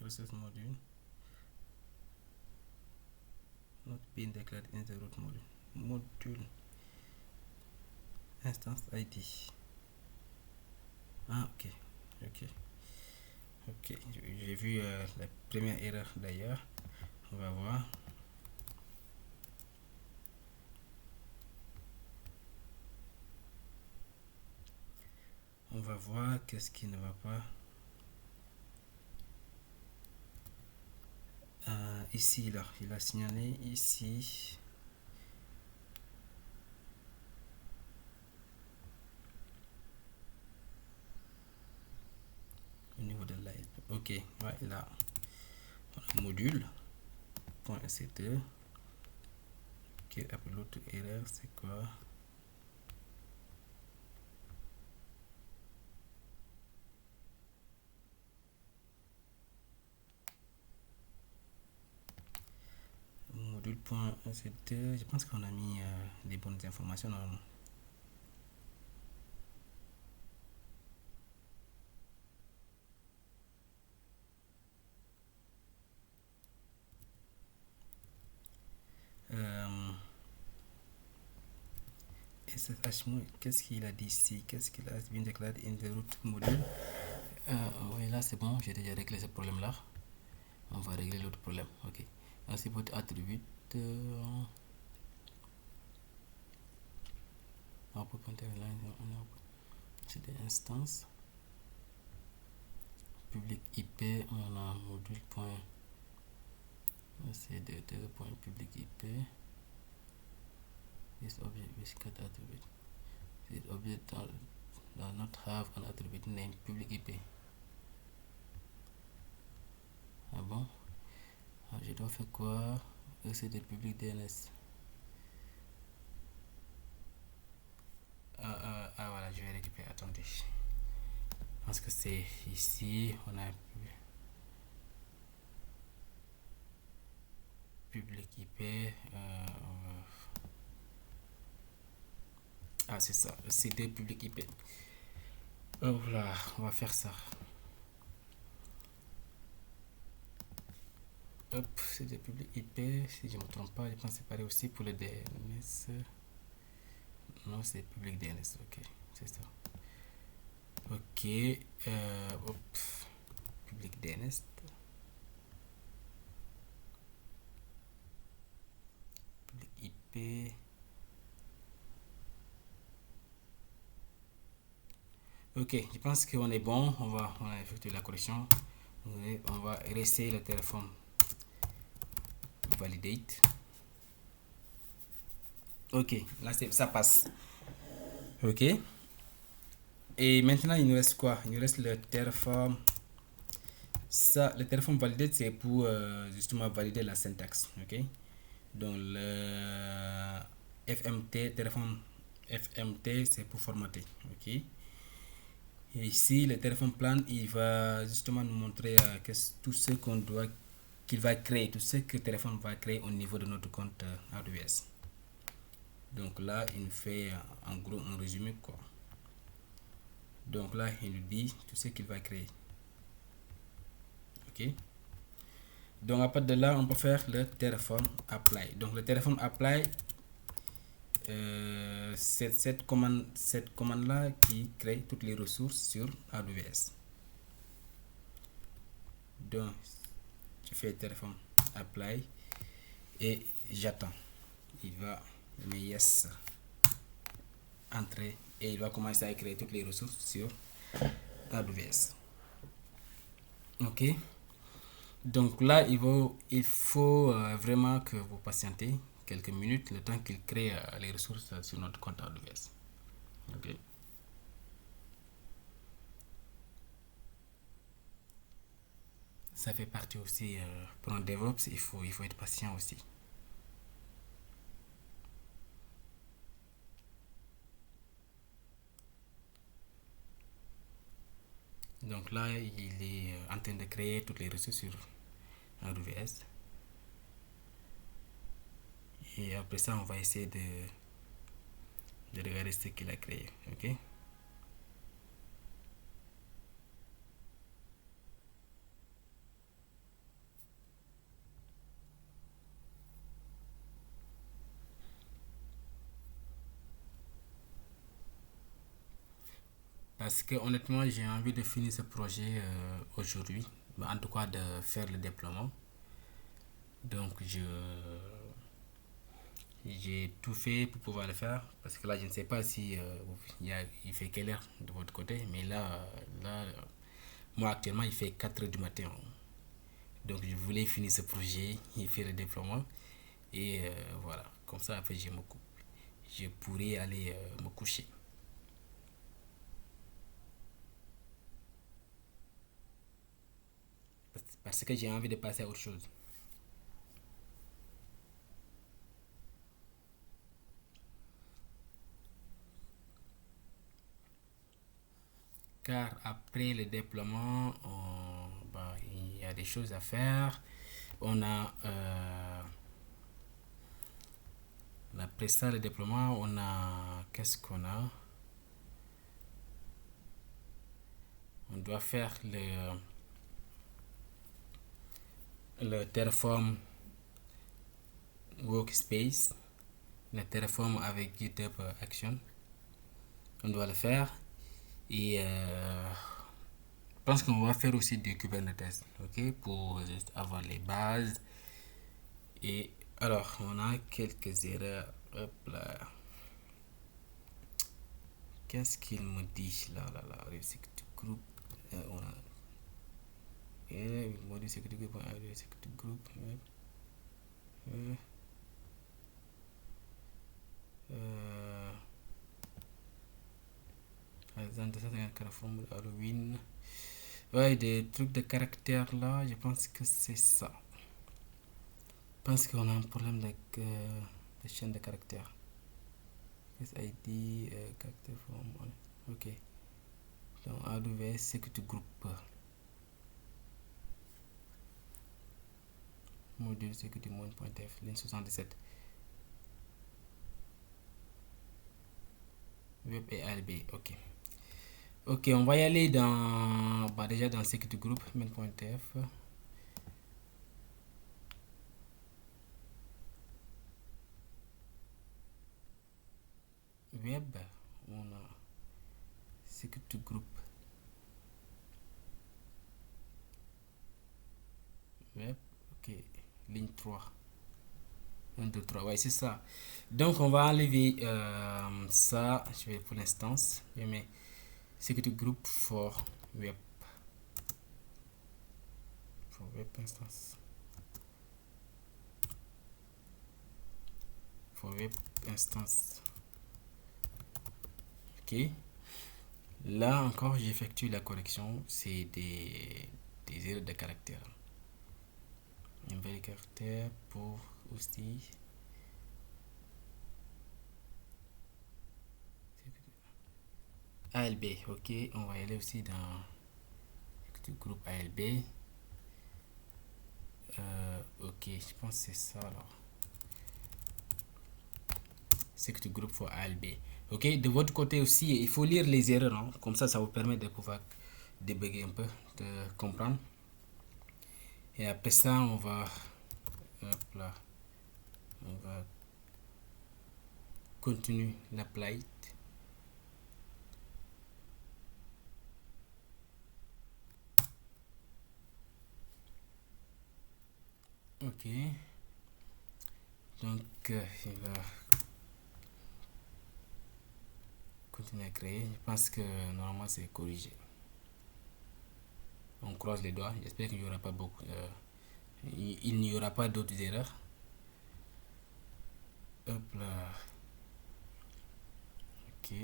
Resource module. Not being declared in the root module. Module. Instance ID. Ah, ok. J'ai vu la première erreur d'ailleurs. On va voir. On va voir qu'est-ce qui ne va pas. Ici, là, il a signalé ici. Au niveau de la... Ok, ouais, là. Module. .ct. Ok, après l'autre erreur, c'est quoi? Module.ct, je pense qu'on a mis les bonnes informations normalement. SSH, qu'est-ce qu'il a dit ici? Qu'est-ce qu'il a bien déclaré in the root module? Oui, là c'est bon, j'ai déjà réglé ce problème là. On va régler l'autre problème. Ok. Ainsi votre attribut. C'est des instances. Public IP, on a module. C'est de public IP. This object with 4 attributes. This object does not have an attribute name public IP. Ah bon? Ah, je dois faire quoi? C'est de public DNS. Voilà, je vais récupérer. Attendez. Parce que c'est ici, on a public IP. C'est ça, CD public IP. Voilà, on va faire ça. Hop, CD public IP, si je ne me trompe pas, je pense que c'est pareil aussi pour le DNS. Non, c'est public DNS, ok, c'est ça. Ok, public DNS. Public IP. Ok, je pense qu'on est bon. On va effectuer la correction. On va rester le téléphone validate. Ok, là ça passe. Ok. Et maintenant, il nous reste quoi? Il nous reste le Terraform. Ça, le Terraform validate, c'est pour justement valider la syntaxe. Ok. Donc, le FMT, Terraform FMT, c'est pour formater. Ok. Et ici, le Terraform plan, il va justement nous montrer tout ce qu'on doit, qu'il va créer, tout ce que Terraform va créer au niveau de notre compte AWS. Donc là, il nous fait en gros un résumé quoi. Donc là, il nous dit tout ce qu'il va créer. Ok. Donc à partir de là, on peut faire le Terraform apply. Donc le Terraform apply, c'est cette commande là qui crée toutes les ressources sur AWS. Donc je fais Terraform apply et j'attends. Il va me yes entrer et il va commencer à créer toutes les ressources sur AWS. Ok. Donc là, il faut vraiment que vous patientez quelques minutes le temps qu'il crée les ressources sur notre compte AWS. Ok. Ça fait partie aussi pour un DevOps, il faut être patient aussi. Donc là, il est en train de créer toutes les ressources sur AWS. Et après ça, on va essayer de regarder ce qu'il a créé. Ok. Parce que honnêtement, j'ai envie de finir ce projet aujourd'hui. En tout cas, de faire le déploiement. Donc, j'ai tout fait pour pouvoir le faire. Parce que là, je ne sais pas si il fait quelle heure de votre côté. Mais là moi, actuellement, il fait 4 heures du matin. Donc, je voulais finir ce projet, il fait le déploiement. Et voilà. Comme ça, après, je pourrais aller me coucher. Parce que j'ai envie de passer à autre chose. Car après le déploiement, il y a des choses à faire. On a, après ça, le déploiement, on a, qu'est-ce qu'on a? On doit faire le Terraform Workspace, le Terraform avec GitHub Action. On doit le faire. Et je pense qu'on va faire aussi du Kubernetes, ok, pour juste avoir les bases. Et alors, on a quelques erreurs. Hop là. Qu'est-ce qu'il me dit là, là, là, Security Group. On a, module Security Group, Security Group. Euh, euh, Halloween. Ouais, des trucs de caractère là, je pense que c'est ça. Je pense qu'on a un problème de chaîne de caractère. ID, caractère form. Ok. Donc, AWS Security Group. Module Security Mode.f, ligne 77. Web et ALB, ok. Ok, on va y aller déjà dans Security Group, main.f. Web, on a Security Group. Web, ok, ligne 3. 1, 2, 3, ouais, c'est ça. Donc, on va enlever ça. Je vais pour l'instance. Je mets Security Group for Web. For Web instance. For Web instance. Ok. Là encore, j'effectue la correction. C'est des erreurs de caractère. Un vrai caractère pour aussi. ALB. Ok. On va y aller aussi dans le groupe ALB. Ok. Je pense que c'est ça alors. C'est que groupe pour ALB. Ok, de votre côté aussi, il faut lire les erreurs, hein. Comme ça vous permet de pouvoir débugger un peu, de comprendre. Et après ça, on va, hop là, on va continuer l'apply. Ok, donc il va continuer à créer. Je pense que normalement c'est corrigé. On croise les doigts. J'espère qu'il n'y aura pas beaucoup. Il n'y aura pas d'autres erreurs. Hop là. Ok.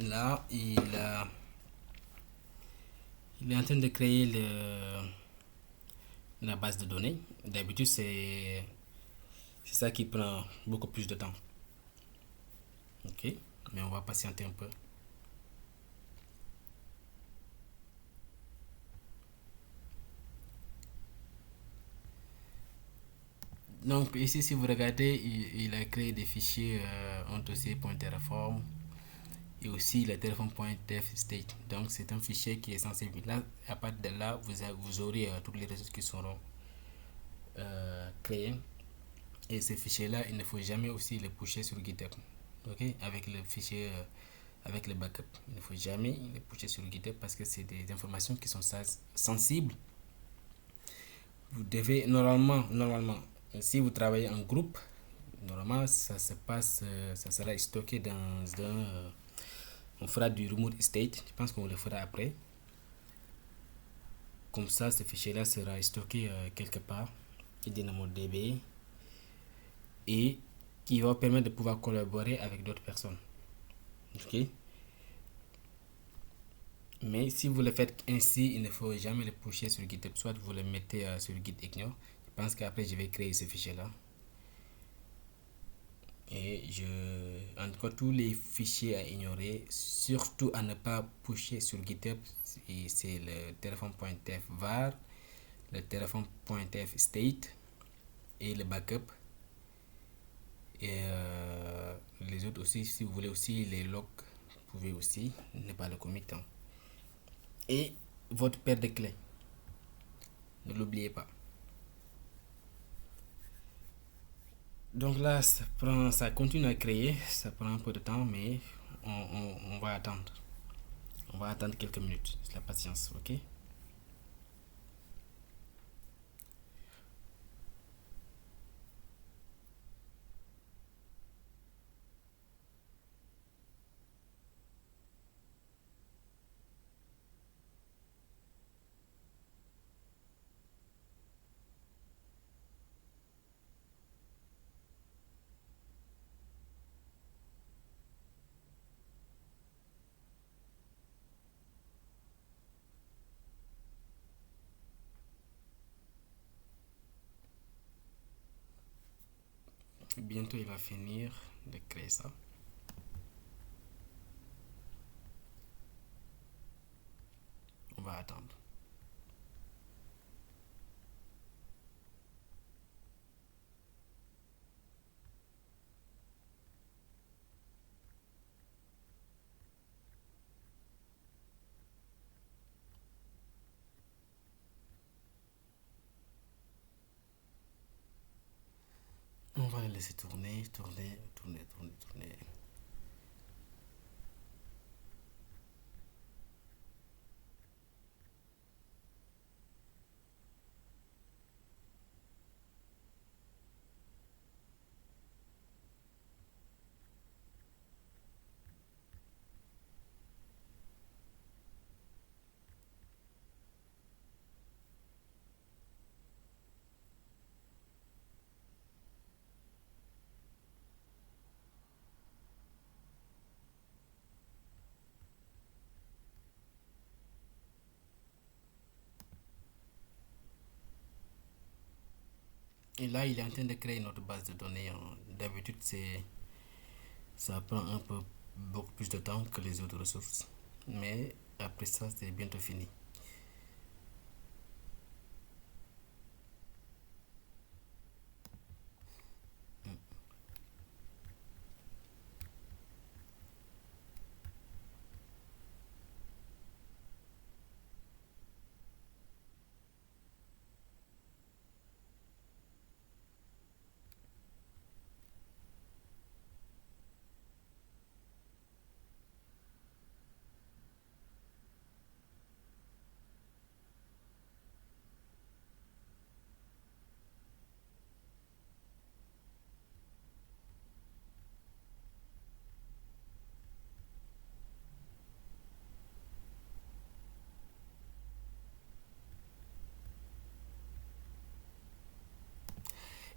Là, il est en train de créer la base de données. D'habitude, c'est ça qui prend beaucoup plus de temps. Ok, mais on va patienter un peu. Donc ici, si vous regardez, il a créé des fichiers un dossier.terraform et aussi le terraform.devstate. Donc c'est un fichier qui est sensible. Là, à partir de là, vous aurez toutes les ressources qui seront créées. Et ces fichiers-là, il ne faut jamais aussi les pusher sur GitHub. Ok, avec le fichier, avec le backup. Il ne faut jamais les pusher sur GitHub parce que c'est des informations qui sont sensibles. Vous devez normalement, si vous travaillez en groupe, normalement ça se passe, ça sera stocké dans un, on fera du remote state. Je pense qu'on le fera après. Comme ça, ce fichier-là sera stocké quelque part, DynamoDB, et qui va permettre de pouvoir collaborer avec d'autres personnes. Ok. Mais si vous le faites ainsi, il ne faut jamais le pusher sur GitHub. Soit vous le mettez sur GitIgnore. Je pense qu'après, je vais créer ce fichier-là. Et en tout cas, tous les fichiers à ignorer, surtout à ne pas pusher sur GitHub, c'est le terraform.tf var, le terraform.tf state et le backup. Et les autres aussi, si vous voulez aussi les logs, vous pouvez aussi ne pas le commettre. Et votre paire de clés, ne l'oubliez pas. Donc là, ça continue à créer, ça prend un peu de temps, mais on va attendre. On va attendre quelques minutes, c'est la patience, ok? Bientôt il va finir de créer ça. On va attendre. On va le laisser. laisser tourner, tourner, tourner, tourner, tourner. Et là, il est en train de créer notre base de données. D'habitude, ça prend un peu beaucoup plus de temps que les autres ressources. Mais après ça, c'est bientôt fini.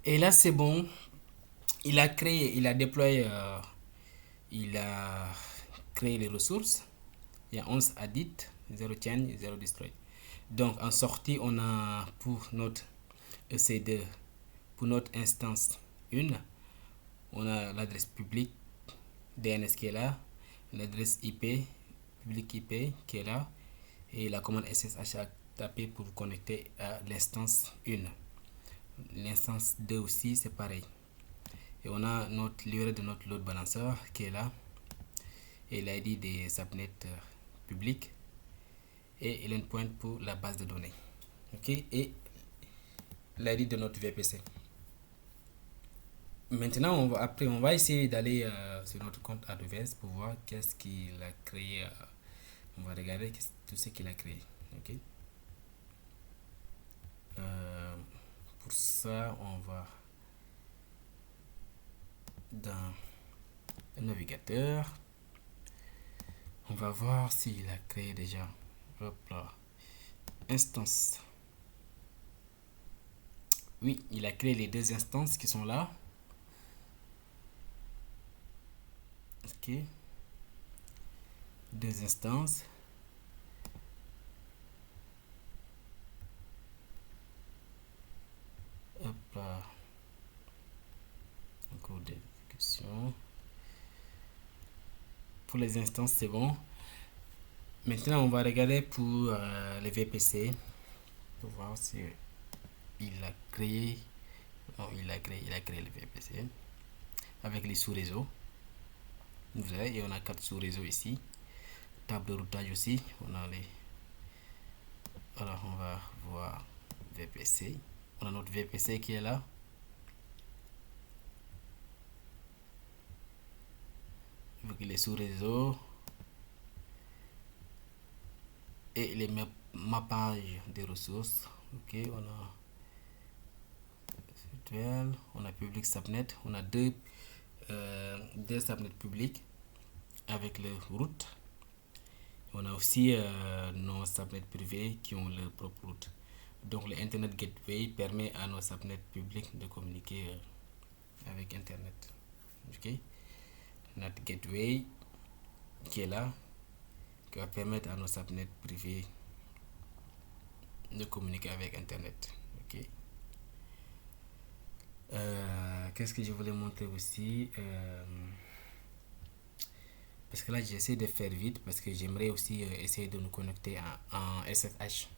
Et là, c'est bon. Il a créé, il a déployé, il a créé les ressources. Il y a 11 addit, 0 change, 0 destroy. Donc, en sortie, on a pour notre EC2, pour notre instance 1, on a l'adresse publique DNS qui est là, l'adresse IP, public IP qui est là, et la commande SSH à taper pour vous connecter à l'instance 1. L'instance 2 aussi, c'est pareil. Et on a notre l'URL de notre load balancer qui est là, et l'ID des subnets publics, et l'endpoint pour la base de données. Ok, et l'ID de notre VPC. Maintenant, on va essayer d'aller sur notre compte AWS pour voir qu'est-ce qu'il a créé. On va regarder tout ce qu'il a créé. Ok. Euh, pour ça, on va dans le navigateur. On va voir s'il a créé déjà. Hop là. Instance. Oui, il a créé les deux instances qui sont là. Ok. Deux instances. Hop là. Encore d'exécution. Pour les instances, c'est bon. Maintenant, on va regarder pour les VPC pour voir si il a créé. Non, il a créé le VPC avec les sous-réseaux. Vous voyez, on a 4 sous-réseaux ici. Table de routage aussi. On a les. Alors, on va voir VPC. On a notre VPC qui est là. Avec les sous-réseaux et les mappages des ressources. Ok, on a virtuel, on a public subnet, on a deux subnets publics avec le route. On a aussi nos subnets privés qui ont leur propre route. Donc le Internet Gateway permet à nos subnets publics de communiquer avec Internet. Ok, notre gateway qui est là, qui va permettre à nos subnets privés de communiquer avec Internet. Ok. Qu'est-ce que je voulais montrer aussi parce que là j'essaie de faire vite parce que j'aimerais aussi essayer de nous connecter en SSH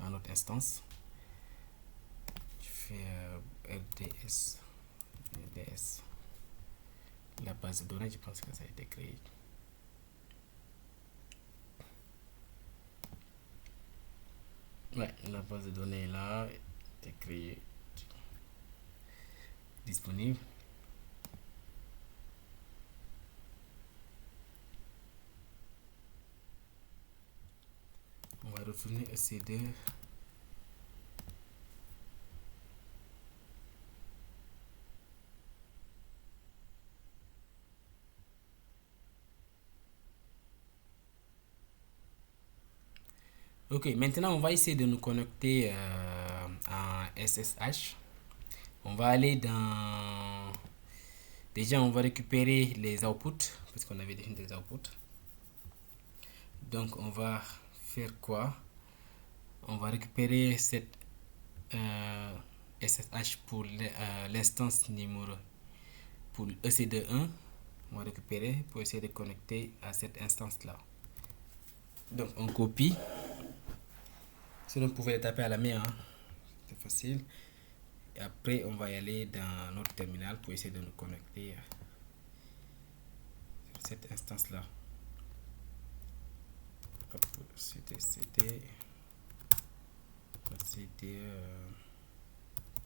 à notre instance. Je fais RDS, la base de données, je pense que ça a été créé. Ouais, la base de données est là, est créée, disponible. Revenez EC2. Ok, maintenant on va essayer de nous connecter en SSH. On va aller dans... Déjà, on va récupérer les outputs, parce qu'on avait défini des outputs. Donc, on va faire quoi? On va récupérer cette SSH pour l'instance numéro pour EC21. On va récupérer pour essayer de connecter à cette instance-là. Donc, on copie. Sinon, vous pouvez le taper à la main. Hein. C'est facile. Et après, on va y aller dans notre terminal pour essayer de nous connecter sur cette instance-là. C'était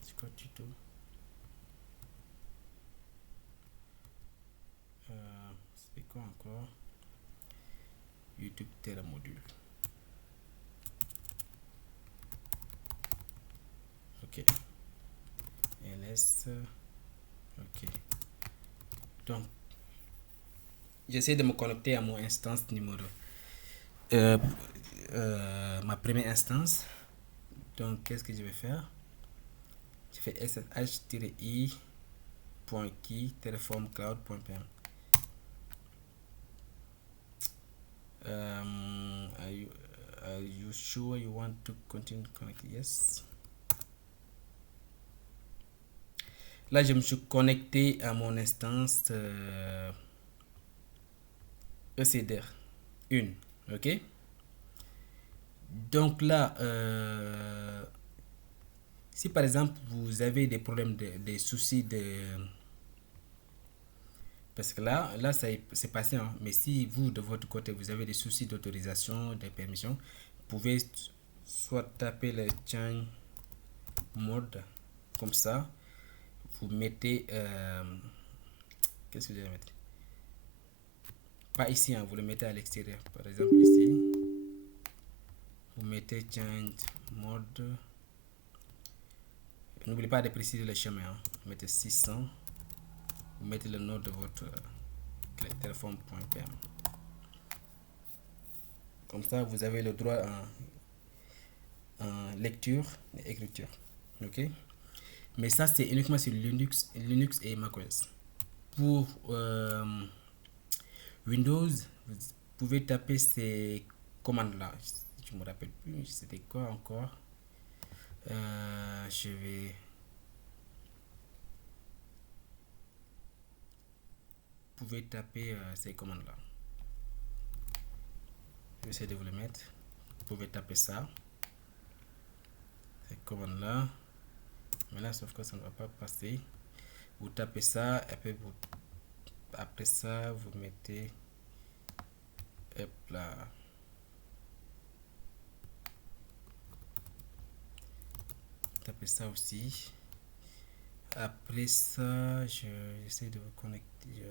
c'est quoi tuto c'est quoi encore YouTube Terra Module. Ok, ls. Ok, donc j'essaie de me connecter à mon instance numéro ma première instance. Donc qu'est-ce que je vais faire? Je fais ssh-i.key terraform cloud.pm. Are you sure you want to continue connecting? Yes. Là, je me suis connecté à mon instance ECDR 1. Ok. Donc là, si par exemple vous avez des problèmes, des soucis de... Parce que là c'est passé, hein. Mais si vous, de votre côté, vous avez des soucis d'autorisation, de permission, vous pouvez soit taper le change mode, comme ça, vous mettez... qu'est-ce que je vais mettre? Pas ici, hein, vous le mettez à l'extérieur. Par exemple, ici, vous mettez change mode. N'oubliez pas de préciser le chemin. Hein. Vous mettez 600. Vous mettez le nom de votre téléphone.pm. Comme ça, vous avez le droit en lecture et écriture. Ok? Mais ça, c'est uniquement sur Linux et macOS. Pour Windows, vous pouvez taper ces commandes-là. Je me rappelle plus, c'était quoi encore? Je vais... Vous pouvez taper ces commandes-là. Je vais essayer de vous le mettre. Vous pouvez taper ça. Ces commandes-là. Mais là, sauf que ça ne va pas passer. Vous tapez ça, et puis après ça, vous mettez... Hop là. Tapez ça aussi. Après ça, j'essaie de vous connecter.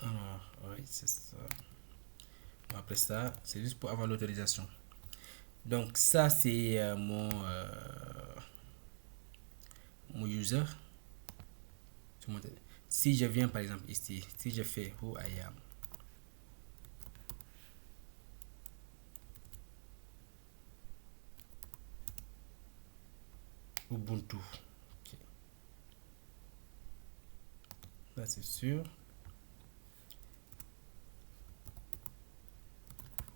Alors, oui, c'est ça. Après ça, c'est juste pour avoir l'autorisation. Donc ça, c'est mon user. Si je viens par exemple ici, si je fais who I am, Ubuntu. Okay. Là, c'est sûr.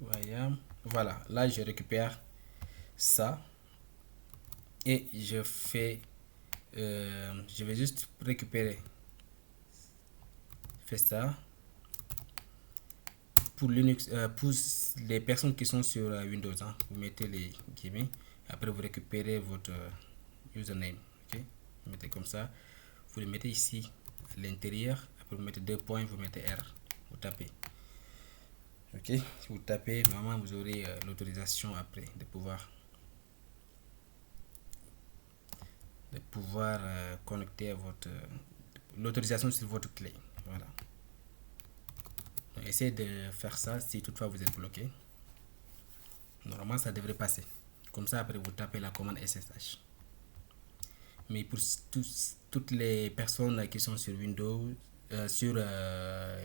Who I am. Voilà, là, je récupère ça. Et je fais... je vais juste récupérer. Fais ça. Pour Linux, pour les personnes qui sont sur Windows, hein, vous mettez les guillemets. Après, vous récupérez votre username. Ok, vous mettez comme ça. Vous le mettez ici à l'intérieur. Après, vous mettez 2 points, vous mettez R. Vous tapez. Ok, si vous tapez, normalement, vous aurez l'autorisation après de pouvoir connecter à votre l'autorisation sur votre clé. Voilà. Donc, essayez de faire ça si toutefois vous êtes bloqué. Normalement, ça devrait passer. Comme ça, après, vous tapez la commande SSH. Mais pour toutes les personnes qui sont sur Windows, sur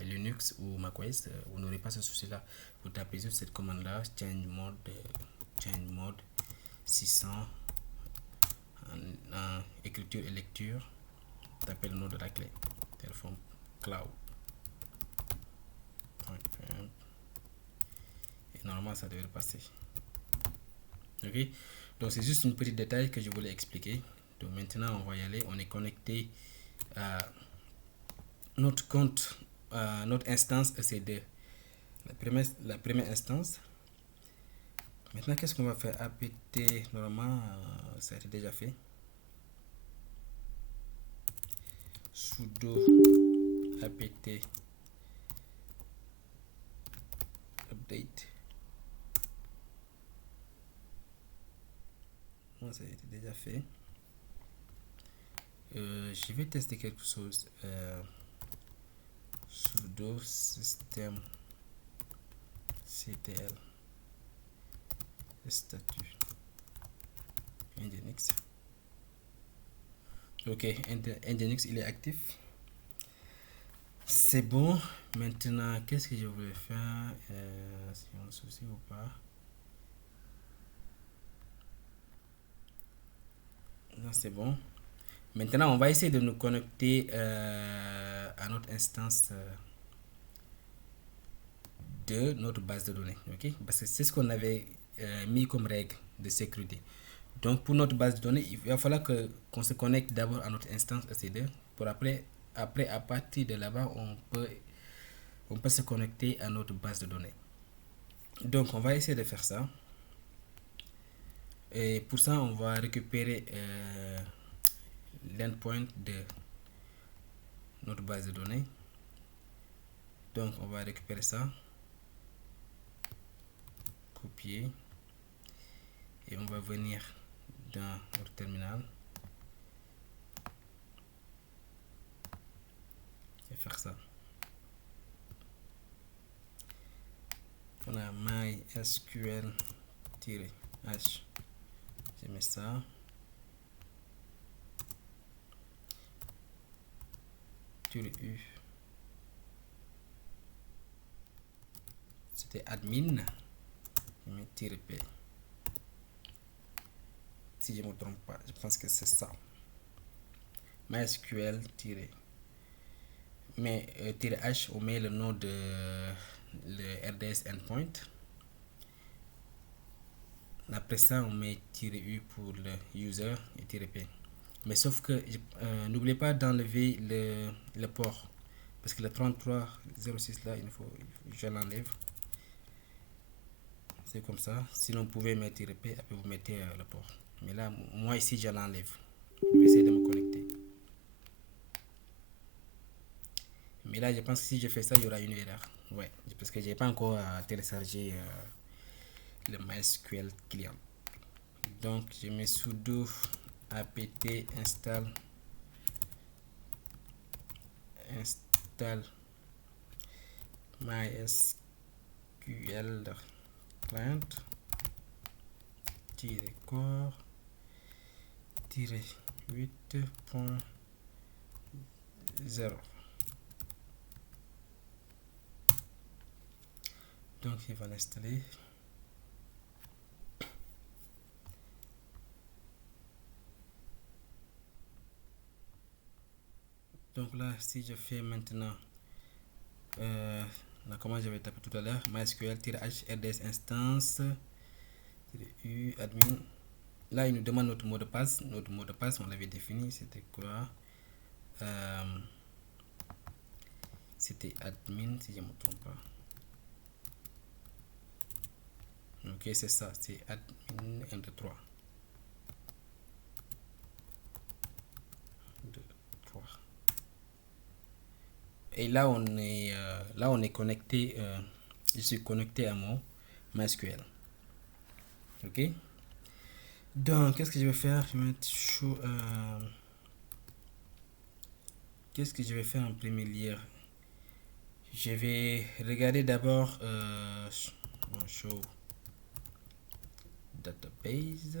Linux ou macOS, vous n'aurez pas ce souci-là. Vous tapez juste cette commande-là, change mode 600 en écriture et lecture. Tapez le nom de la clé. Téléphone cloud. Et normalement, ça devrait passer. Ok, donc c'est juste une petite détail que je voulais expliquer. Donc maintenant on va y aller, on est connecté à notre compte, à notre instance EC2, la première instance. Maintenant qu'est-ce qu'on va faire? Apt, normalement ça a été déjà fait. Sudo apt update. Ça a été déjà fait. Je vais tester quelque chose. Sudo system ctl statut Nginx. Ok, Nginx il est actif. C'est bon. Maintenant, qu'est-ce que je voulais faire? Si on a un souci ou pas? Non, c'est bon. Maintenant, on va essayer de nous connecter à notre instance de notre base de données. Ok? Parce que c'est ce qu'on avait mis comme règle de sécurité. Donc, pour notre base de données, il va falloir qu'on se connecte d'abord à notre instance EC2 pour après à partir de là-bas, on peut se connecter à notre base de données. Donc, on va essayer de faire ça. Et pour ça, on va récupérer l'endpoint de notre base de données. Donc, on va récupérer ça, copier, et on va venir dans notre terminal et faire ça. On a mysql-h, je mets ça, -u, c'était admin, je mets -p, si je ne me trompe pas, je pense que c'est ça, mysql- mais -h, on met le nom de le RDS endpoint. Après ça, on met -u pour le user et -p. Mais sauf que n'oubliez pas d'enlever le port. Parce que le 3306 là, je l'enlève. C'est comme ça. Sinon, vous pouvez mettre -p, après vous mettez le port. Mais là, moi ici, je l'enlève. Je vais essayer de me connecter. Mais là, je pense que si je fais ça, il y aura une erreur. Ouais, parce que je n'ai pas encore téléchargé le MySQL client. Donc, je mets sudo apt install MySQL client core 8.0. Donc il va l'installer. Donc là, si je fais maintenant la commande que j'avais tapé tout à l'heure, mysql-h rds instance u admin. Là, il nous demande notre mot de passe. Notre mot de passe, on l'avait défini. C'était quoi? C'était admin, si je ne me trompe pas. Ok, c'est ça. C'est admin 1, 2, 3. 2, 3. Et là, on est connecté. Je suis connecté à mon MySQL. Ok. Donc, qu'est-ce que je vais faire? Je vais mettre show. qu'est-ce que je vais faire en premier lieu? Je vais regarder d'abord show database.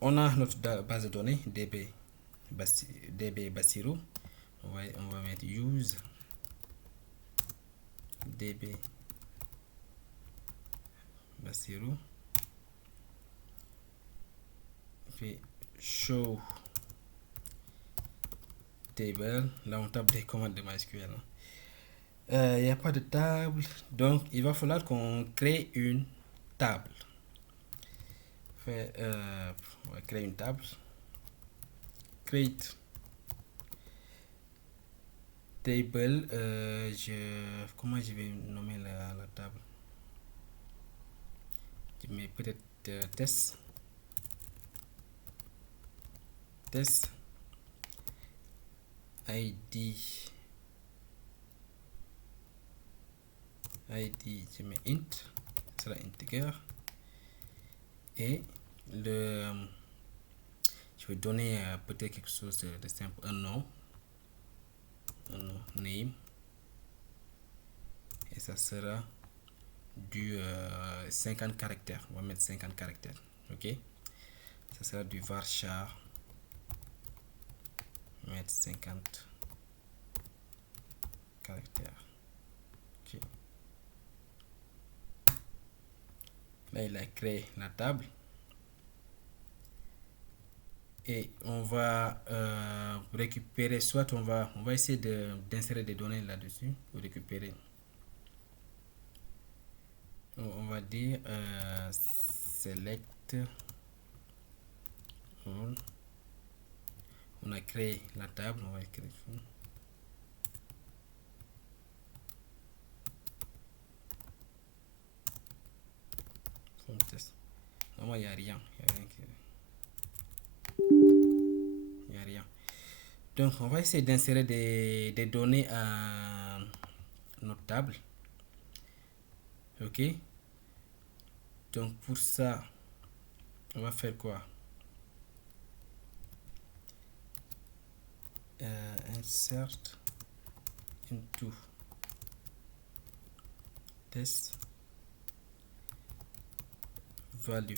On a notre base de données DB Bassirou. On va mettre use DB Bassirou. Puis show table. Là, on tape des commandes de MySQL. Il n'y a pas de table, donc il va falloir qu'on crée une table. On va créer une table. Create table. Comment je vais nommer la table? Je mets peut-être test ID. Je mets int, ça sera integer, et je vais donner peut-être quelque chose de simple, un nom, name, et ça sera du 50 caractères. On va mettre 50 caractères. Ok, ça sera du varchar, mettre 50 caractères. Okay. Là, il a créé la table. Et on va récupérer, soit on va essayer d'insérer des données là-dessus pour récupérer. On va dire select all. On a créé la table, on va écrire test. Normalement, il n'y a rien. Il n'y a rien. Donc, on va essayer d'insérer des données à notre table. Ok. Donc, pour ça, on va faire quoi? Insert into test value.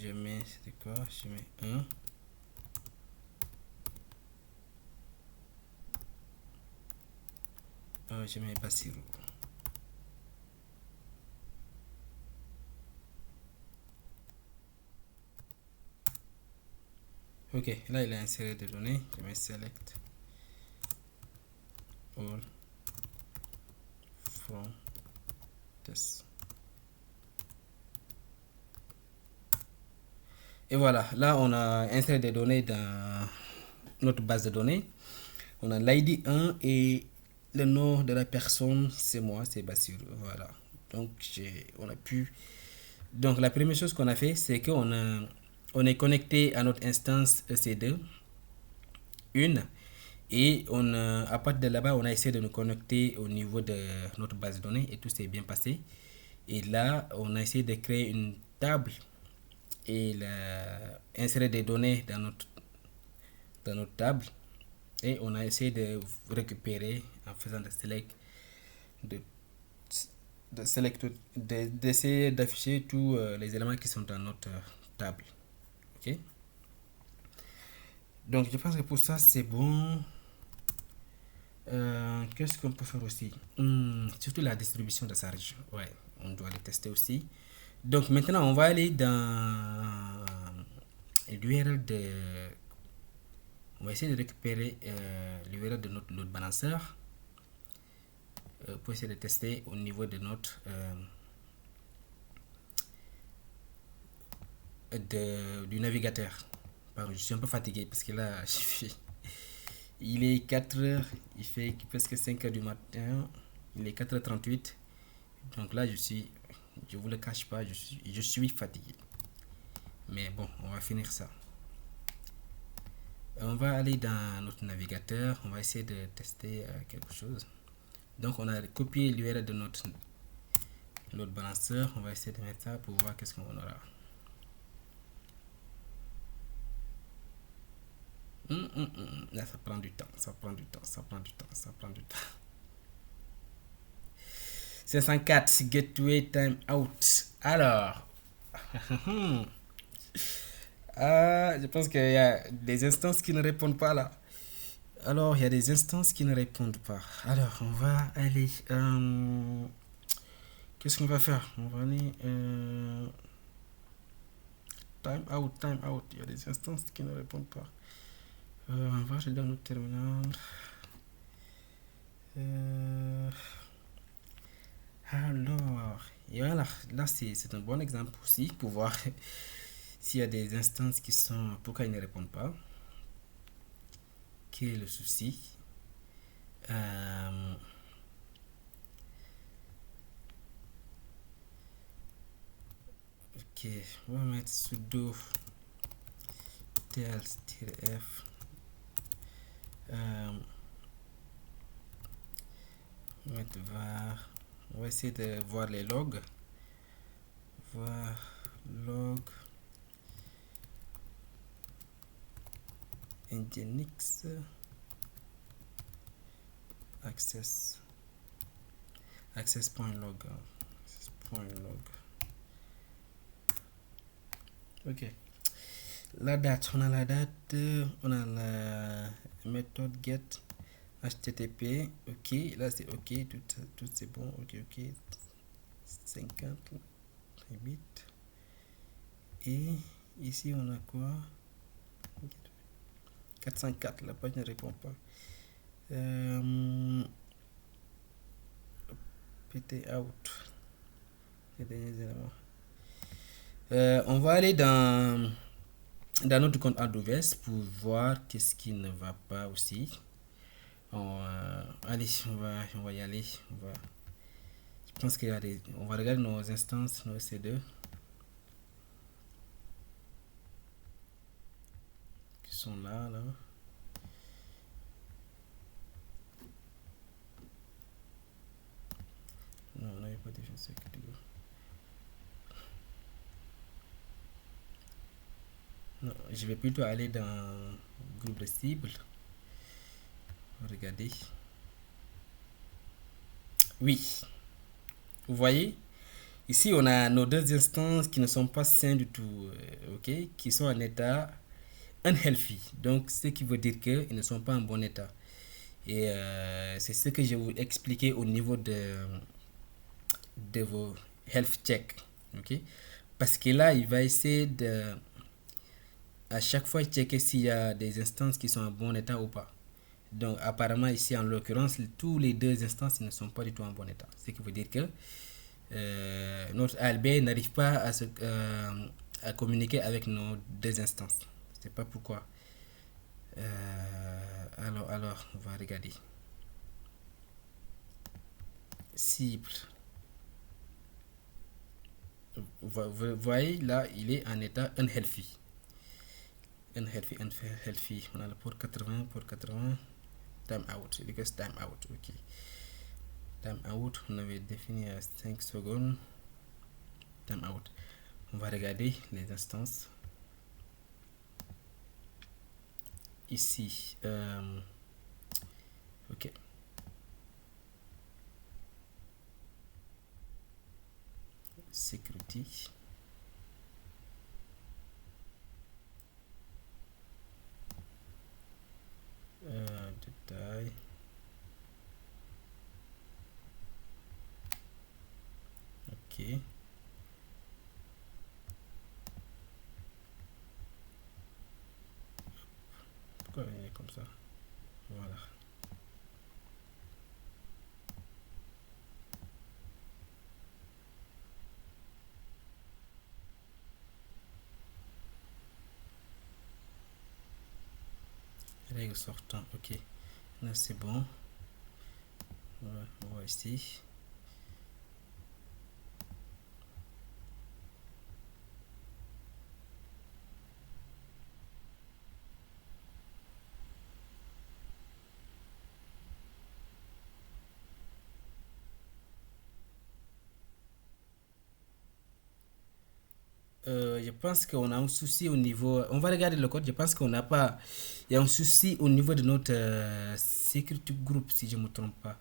Je mets, c'est quoi? Je mets 1. Je mets Bassirou. Ok, là il a inséré des données. Je mets select all from test. Et voilà, là on a inséré des données dans notre base de données. On a l'ID 1 et le nom de la personne, c'est moi, c'est Bassirou. Voilà. Donc on a pu. Donc la première chose qu'on a fait, c'est on est connecté à notre instance EC2, et à partir de là-bas, on a essayé de nous connecter au niveau de notre base de données et tout s'est bien passé. Et là, on a essayé de créer une table et insérer des données dans notre table. Et on a essayé de récupérer en faisant de select, d'essayer d'afficher tous les éléments qui sont dans notre table. Ok. Donc je pense que pour ça c'est bon. Qu'est-ce qu'on peut faire aussi? Surtout la distribution de sa région. Ouais, on doit le tester aussi. Donc maintenant on va aller dans l'URL de. On va essayer de récupérer l'URL de notre load balancer pour essayer de tester au niveau de notre du navigateur. Pardon, je suis un peu fatigué parce que là il est 4h, il fait presque 5h du matin, il est 4h38. Donc là je vous le cache pas, je suis fatigué. Mais bon, on va finir ça. On va aller dans notre navigateur, on va essayer de tester quelque chose. Donc on a copié l'URL de notre l'autre balanceur. On va essayer de mettre ça pour voir qu'est-ce qu'on aura. Là, ça prend du temps, ça prend du temps, ça prend du temps, ça prend du temps. 504, gateway time out. Alors, je pense qu'il y a des instances qui ne répondent pas là. Alors, il y a des instances qui ne répondent pas. Alors, on va aller. Qu'est-ce qu'on va faire? On va aller. Time out, time out. Il y a des instances qui ne répondent pas. On va aller dans notre terminal. Alors, et voilà, là c'est un bon exemple aussi pour voir s'il y a des instances qui sont. Pourquoi ils ne répondent pas? Quel est le souci? Ok, on va mettre sudo tels-f. On va mettre var. On va essayer de voir les logs. Var log nginx access.log. Ok. La date, on a la date, on a la méthode get http. Ok, là c'est ok, tout c'est bon. Ok, 50 bits. Et ici on a quoi? 404, la page ne répond pas. PT out. Les derniers éléments. On va aller dans notre compte AWS pour voir qu'est-ce qui ne va pas aussi. Allez, on va y aller. Je pense qu'il y a on va regarder nos instances, nos EC2 qui sont là. Non, on n'avait pas de sécurité. Non, je vais plutôt aller dans le groupe de cibles. Regardez. Oui. Vous voyez, ici on a nos deux instances qui ne sont pas saines du tout, ok, qui sont en état unhealthy. Donc, ce qui veut dire qu'ils ne sont pas en bon état. Et c'est ce que je vais vous expliquer au niveau de vos health check, ok. Parce que là, il va essayer de à chaque fois checker s'il y a des instances qui sont en bon état ou pas. Donc apparemment ici en l'occurrence tous les deux instances ne sont pas du tout en bon état. Ce qui veut dire que notre ALB n'arrive pas à communiquer avec nos deux instances. Je sais pas pourquoi. Alors on va regarder. Cible. Vous voyez là il est en état unhealthy. Unhealthy. On a le port 80, time out, request time out, ok. Time out, on avait défini à 5 secondes. Time out. On va regarder les instances. Ici, ok. Security. Détail. Ok. Pourquoi il est comme ça? Voilà. Règle sortant, ok. Là c'est bon. Voilà, on va ici. pense qu'on a un souci au niveau. On va regarder le code. Je pense qu'on n'a pas. Il y a un souci au niveau de notre security group, si je ne me trompe pas.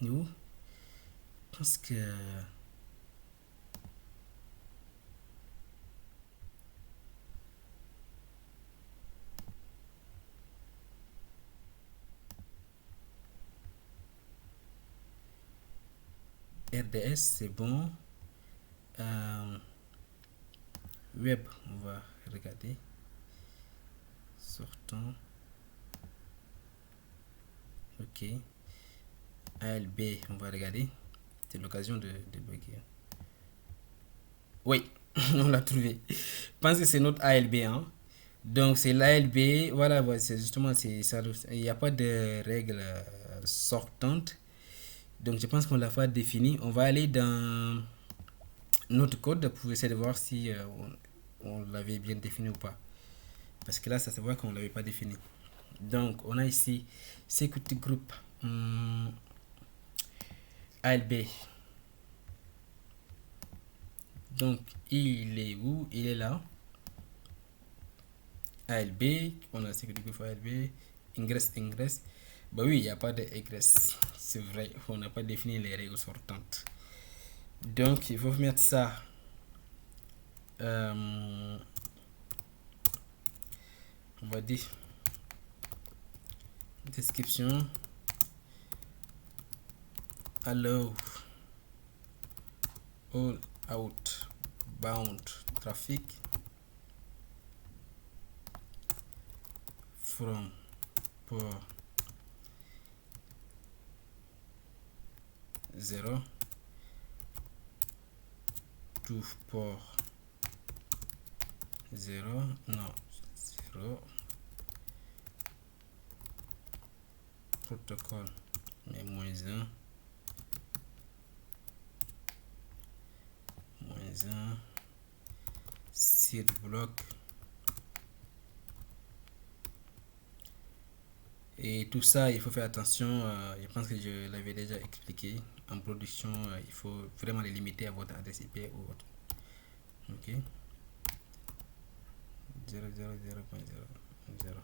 Nous, je pense que. RDS, c'est bon. Web, on va regarder. Sortons. Ok. ALB, on va regarder. C'est l'occasion de bugger. Oui, on l'a trouvé. Je pense que c'est notre ALB. Hein. Donc c'est l'ALB. Voilà, c'est justement ça. Il n'y a pas de règles sortantes. Donc je pense qu'on l'a pas défini. On va aller dans notre code pour essayer de voir si on l'avait bien défini ou pas. Parce que là, ça se voit qu'on ne l'avait pas défini. Donc on a ici Security Group ALB. Donc il est où? Il est là. ALB, on a Security Group ALB, ingress. Bah oui, il n'y a pas de ingress. C'est vrai, on n'a pas défini les règles sortantes. Donc il faut mettre ça. On va dire description allow all outbound traffic from port 0 to port 0 non 0 protocole mais -1 seed block. Et tout ça, il faut faire attention. Je pense que je l'avais déjà expliqué. En production, il faut vraiment les limiter à votre adresse IP ou autre. Ok. 0.0.0.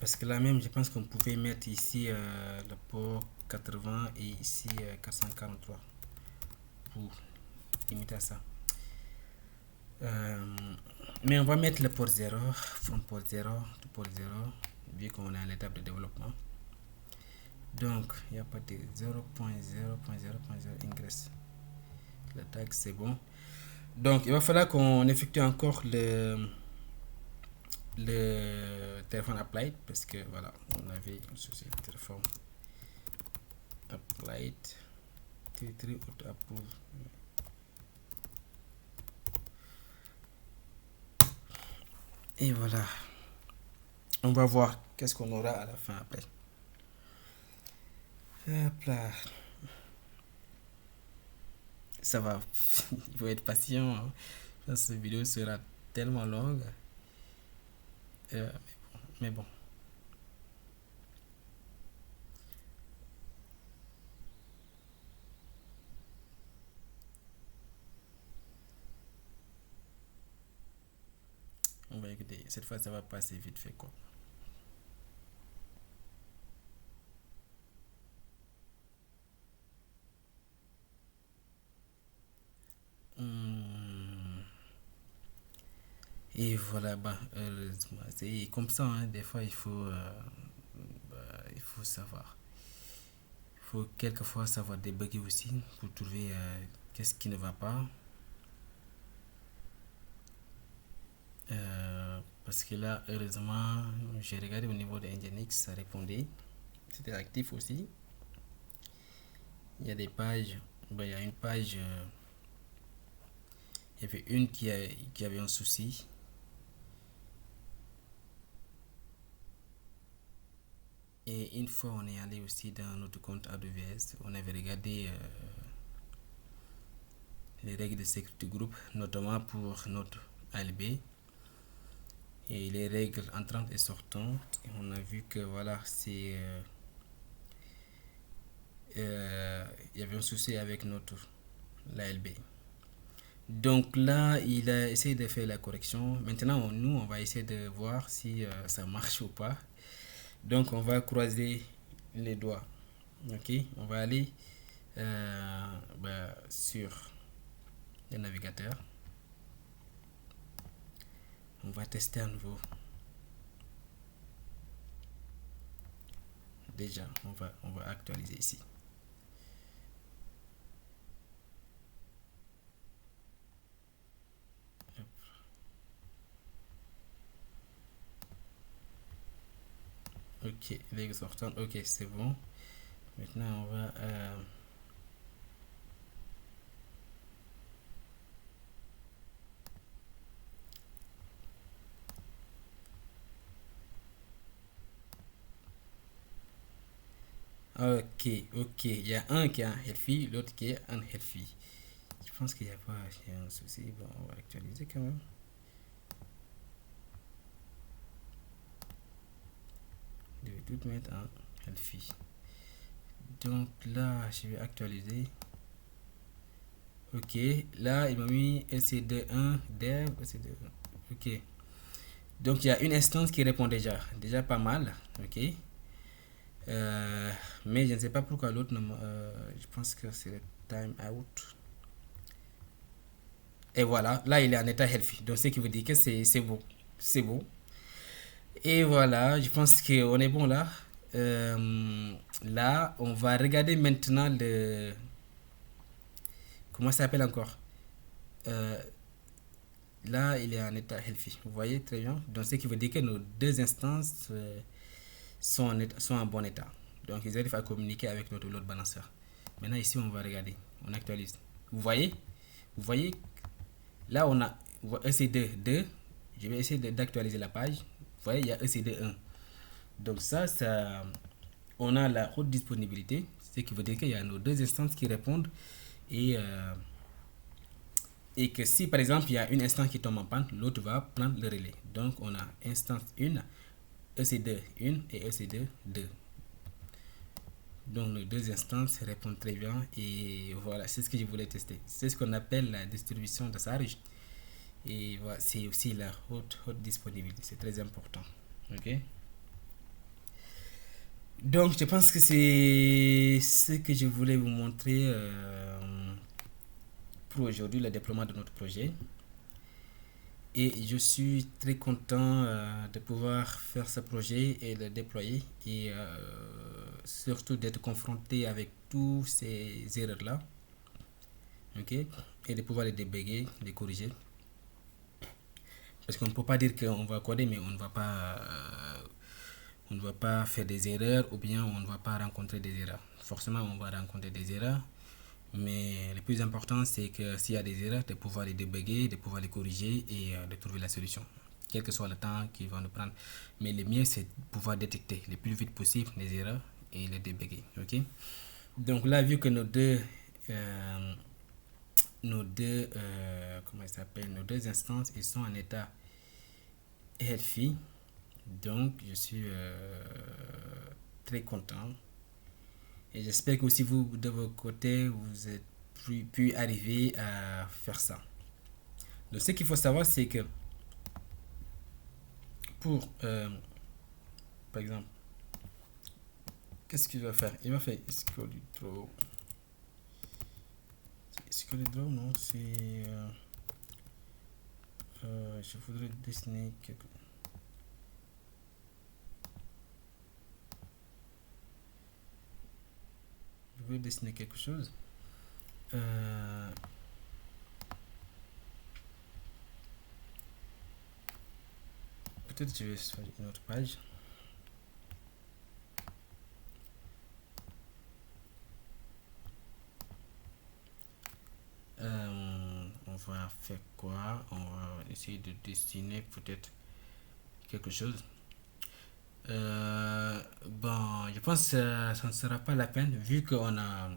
Parce que là même, je pense qu'on pouvait mettre ici le port 80 et ici 443 pour limiter à ça. Mais on va mettre le port 0, from port 0 to port 0, vu qu'on est à l'étape de développement. Donc, il n'y a pas de 0.0.0.0 ingress. Le tag, c'est bon. Donc, il va falloir qu'on effectue encore le téléphone applied, parce que voilà, on avait un souci de téléphone applied. Territory auto approve. Et voilà. On va voir qu'est-ce qu'on aura à la fin après. Hop là. Ça va. Il faut être patient. Hein. Cette vidéo sera tellement longue. Mais bon. On va écouter. Cette fois, ça va passer vite fait quoi. Et voilà, bah, heureusement, c'est comme ça, hein, des fois il faut savoir. Il faut quelquefois savoir débugger aussi pour trouver qu'est-ce qui ne va pas. Parce que là, heureusement, j'ai regardé au niveau de Nginx, ça répondait. C'était actif aussi. Il y a des pages, bah, il y a une page, il y avait une qui avait un souci. Et une fois, on est allé aussi dans notre compte AWS, on avait regardé les règles de sécurité groupe, notamment pour notre ALB et les règles entrantes et sortantes. Et on a vu que voilà, il y avait un souci avec notre l'ALB. Donc là, il a essayé de faire la correction. Maintenant, nous, on va essayer de voir si ça marche ou pas. Donc, on va croiser les doigts. Ok, on va aller sur le navigateur. On va tester à nouveau. Déjà, on va actualiser ici. Ok, les sortants. Ok, c'est bon. Maintenant, on va. Ok, ok. Il y a un qui est un healthy, l'autre qui est un healthy. Je pense qu'il n'y a pas il y a un souci. Bon, on va actualiser quand même. Je vais tout mettre en healthy. Donc là, je vais actualiser. Ok, là, il m'a mis EC21, dev, EC21. Ok. Donc, il y a une instance qui répond déjà. Déjà pas mal. Ok. Euh, mais je ne sais pas pourquoi l'autre je pense que c'est le time out. Et voilà, là il est en état healthy. Donc ce qui veut dire que c'est beau. C'est beau. Et voilà, je pense qu'on est bon là. Là, on va regarder maintenant le. Comment ça s'appelle encore? Euh, Là, il est en état healthy. Vous voyez très bien. Donc ce qui veut dire que nos deux instances sont en bon état. Donc ils arrivent à communiquer avec notre load balancer. Maintenant ici, on va regarder. On actualise. Vous voyez? Vous voyez? Là, on a EC2. Je vais essayer d'actualiser la page. Vous voyez, il y a ECD1. Donc ça, on a la haute disponibilité, ce qui veut dire qu'il y a nos deux instances qui répondent et, euh, et que si par exemple il y a une instance qui tombe en panne, l'autre va prendre le relais. Donc on a instance 1, EC2 1 et EC2 2. Donc nos deux instances répondent très bien et voilà, c'est ce que je voulais tester. C'est ce qu'on appelle la distribution de charge. Et voilà, c'est aussi la haute disponibilité, c'est très important. Ok. Donc je pense que c'est ce que je voulais vous montrer pour aujourd'hui, le déploiement de notre projet. Et je suis très content de pouvoir faire ce projet et le déployer et surtout d'être confronté avec tous ces erreurs-là. Ok. Et de pouvoir les débugger, les corriger. Parce qu'on ne peut pas dire qu'on va coder, mais on ne va pas faire des erreurs ou bien on ne va pas rencontrer des erreurs. Forcément, on va rencontrer des erreurs, mais le plus important, c'est que s'il y a des erreurs, de pouvoir les débugger, de pouvoir les corriger et de trouver la solution, quel que soit le temps qu'ils vont nous prendre. Mais le mieux, c'est de pouvoir détecter le plus vite possible les erreurs et les débugger. Ok. Donc là, vu que comment ça s'appelle, nos deux instances, ils sont en état healthy, donc je suis très content. Et j'espère que aussi vous, de votre côté, vous êtes pu arriver à faire ça. Donc, ce qu'il faut savoir, c'est que pour, par exemple, qu'est-ce qu'il va faire? Il va faire Scroll Draw, non, c'est. Je voudrais dessiner quelque. Je veux dessiner quelque chose. Euh, Peut-être que je vais sur une autre page. On va faire quoi? On va essayer de dessiner peut-être quelque chose. Bon, je pense que ça ne sera pas la peine vu qu'on a.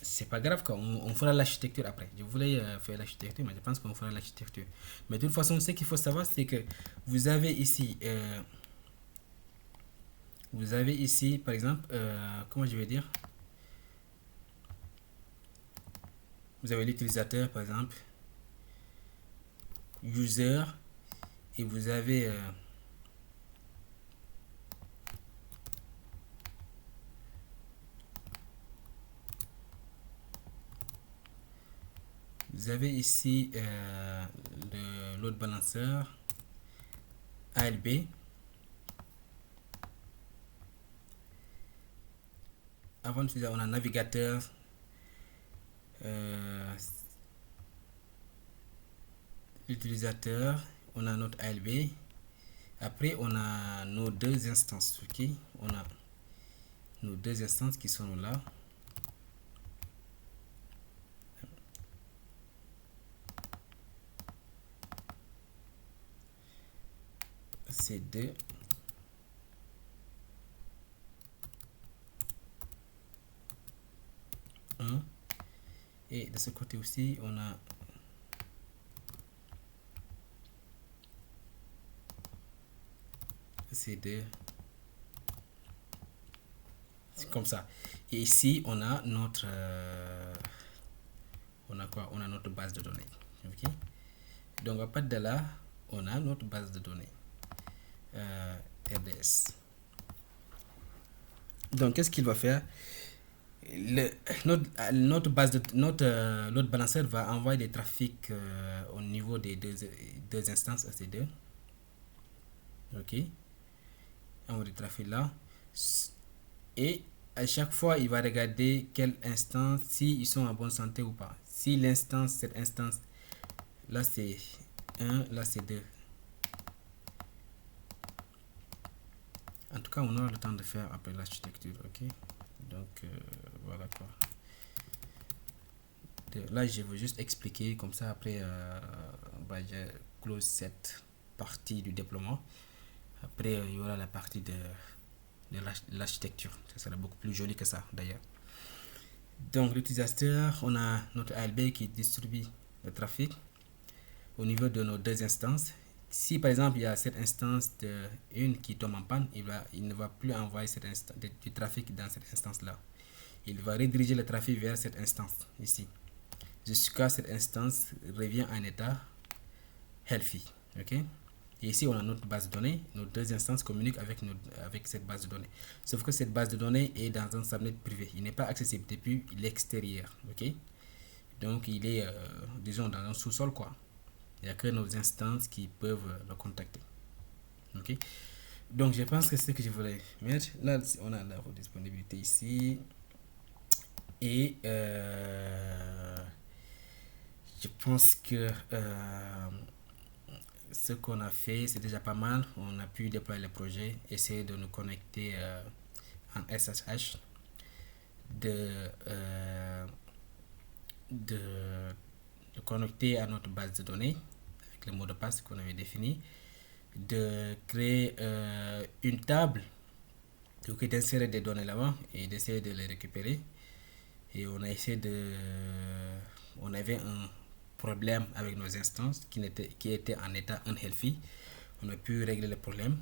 C'est pas grave, quoi. On fera l'architecture après. Je voulais faire l'architecture, mais je pense qu'on fera l'architecture. Mais de toute façon, ce qu'il faut savoir, c'est que vous avez ici, par exemple, comment je vais dire, vous avez l'utilisateur, par exemple. user et vous avez ici le load balancer ALB. Avant de faire, on a navigateur l'utilisateur, on a notre ALB. Après, on a nos deux instances. Ok, on a nos deux instances qui sont là. C'est deux. Et de ce côté aussi, on a C2. C'est comme ça. Et ici, on a notre on a quoi? On a notre base de données. Ok. Donc à partir de là, on a notre base de données RDS. Donc qu'est-ce qu'il va faire? Notre base de notre load balancer va envoyer des trafics au niveau des deux instances EC2. Ok, envoie des trafics là, et à chaque fois il va regarder quelle instance, si ils sont en bonne santé ou pas. Si l'instance, cette instance là c'est 1, là c'est 2. En tout cas, on aura le temps de faire après l'architecture. Ok, donc voilà quoi. Là je veux juste expliquer comme ça. Après je close cette partie du déploiement. Après il y aura la partie de l'architecture. Ça sera beaucoup plus joli que ça d'ailleurs. Donc l'utilisateur, on a notre ALB qui distribue le trafic au niveau de nos deux instances. Si par exemple il y a cette instance de une qui tombe en panne, il ne va plus envoyer du trafic dans cette instance là. Il va rediriger le trafic vers cette instance ici, jusqu'à cette instance revient en état healthy. Ok. Et ici, on a notre base de données. Nos deux instances communiquent avec cette base de données. Sauf que cette base de données est dans un subnet privé. Il n'est pas accessible depuis l'extérieur. Ok. Donc, il est, disons, dans un sous-sol, quoi. Il n'y a que nos instances qui peuvent le contacter. Ok. Donc, je pense que c'est ce que je voulais mettre. Là, on a la disponibilité ici. Et je pense que ce qu'on a fait, c'est déjà pas mal. On a pu déployer le projet, essayer de nous connecter en SSH, de, euh, de, de connecter à notre base de données avec le mot de passe qu'on avait défini, de créer une table, donc d'insérer des données là-bas et d'essayer de les récupérer. Et on a essayé de... On avait un problème avec nos instances qui étaient en état unhealthy. On a pu régler le problème.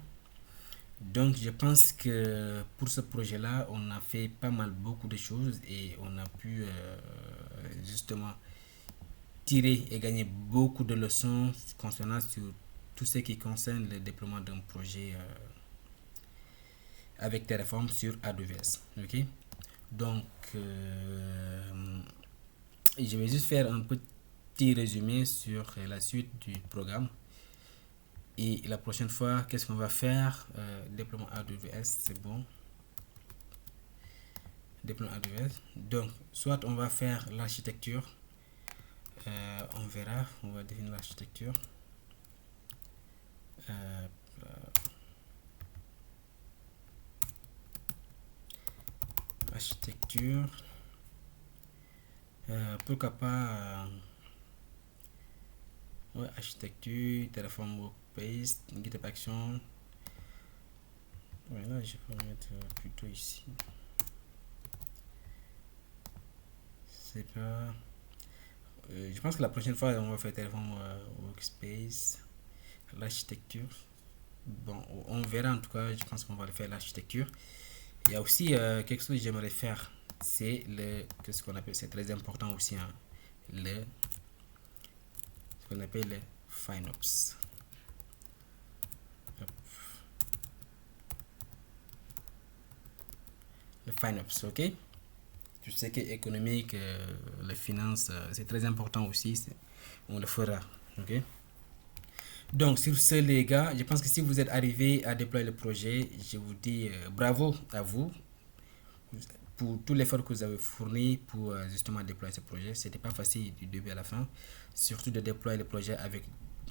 Donc je pense que pour ce projet-là, on a fait pas mal beaucoup de choses et on a pu justement tirer et gagner beaucoup de leçons concernant sur tout ce qui concerne le déploiement d'un projet avec Terraform sur AWS. Ok. Donc je vais juste faire un petit résumé sur la suite du programme. Et la prochaine fois, qu'est-ce qu'on va faire? Déploiement AWS, c'est bon. Déploiement AWS. Donc, soit on va faire l'architecture. On verra. On va définir l'architecture. Architecture. Pourquoi pas ouais, architecture, Terraform Workspace, GitHub Action. Voilà, je peux mettre plutôt ici. C'est pas. Je pense que la prochaine fois, on va faire Terraform Workspace, l'architecture. Bon, on verra en tout cas. Je pense qu'on va le faire l'architecture. Il y a aussi quelque chose que j'aimerais faire. C'est qu'est-ce qu'on appelle, c'est très important aussi, hein, ce qu'on appelle le FinOps. Hop. Le FinOps, ok. Je sais que économique, les finances, c'est très important aussi. On le fera, ok. Donc, sur ce, les gars, je pense que si vous êtes arrivés à déployer le projet, je vous dis bravo à vous pour tout l'effort que vous avez fourni pour justement déployer ce projet. C'était pas facile du début à la fin, surtout de déployer le projet avec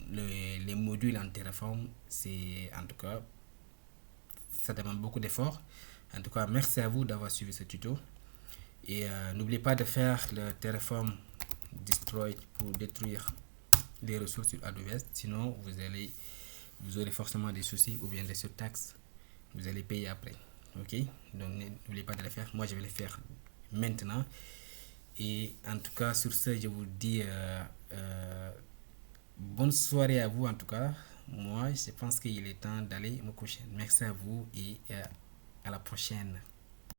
les modules en Terraform. C'est en tout cas, ça demande beaucoup d'efforts. En tout cas, merci à vous d'avoir suivi ce tuto. Et n'oubliez pas de faire le Terraform Destroy pour détruire les ressources sur AWS. Sinon, vous aurez forcément des soucis ou bien des surtaxes. Vous allez payer après. Ok? Donc, n'oubliez pas de le faire. Moi, je vais le faire maintenant. Et en tout cas, sur ce, je vous dis bonne soirée à vous. En tout cas, moi, je pense qu'il est temps d'aller me coucher. Merci à vous et à la prochaine.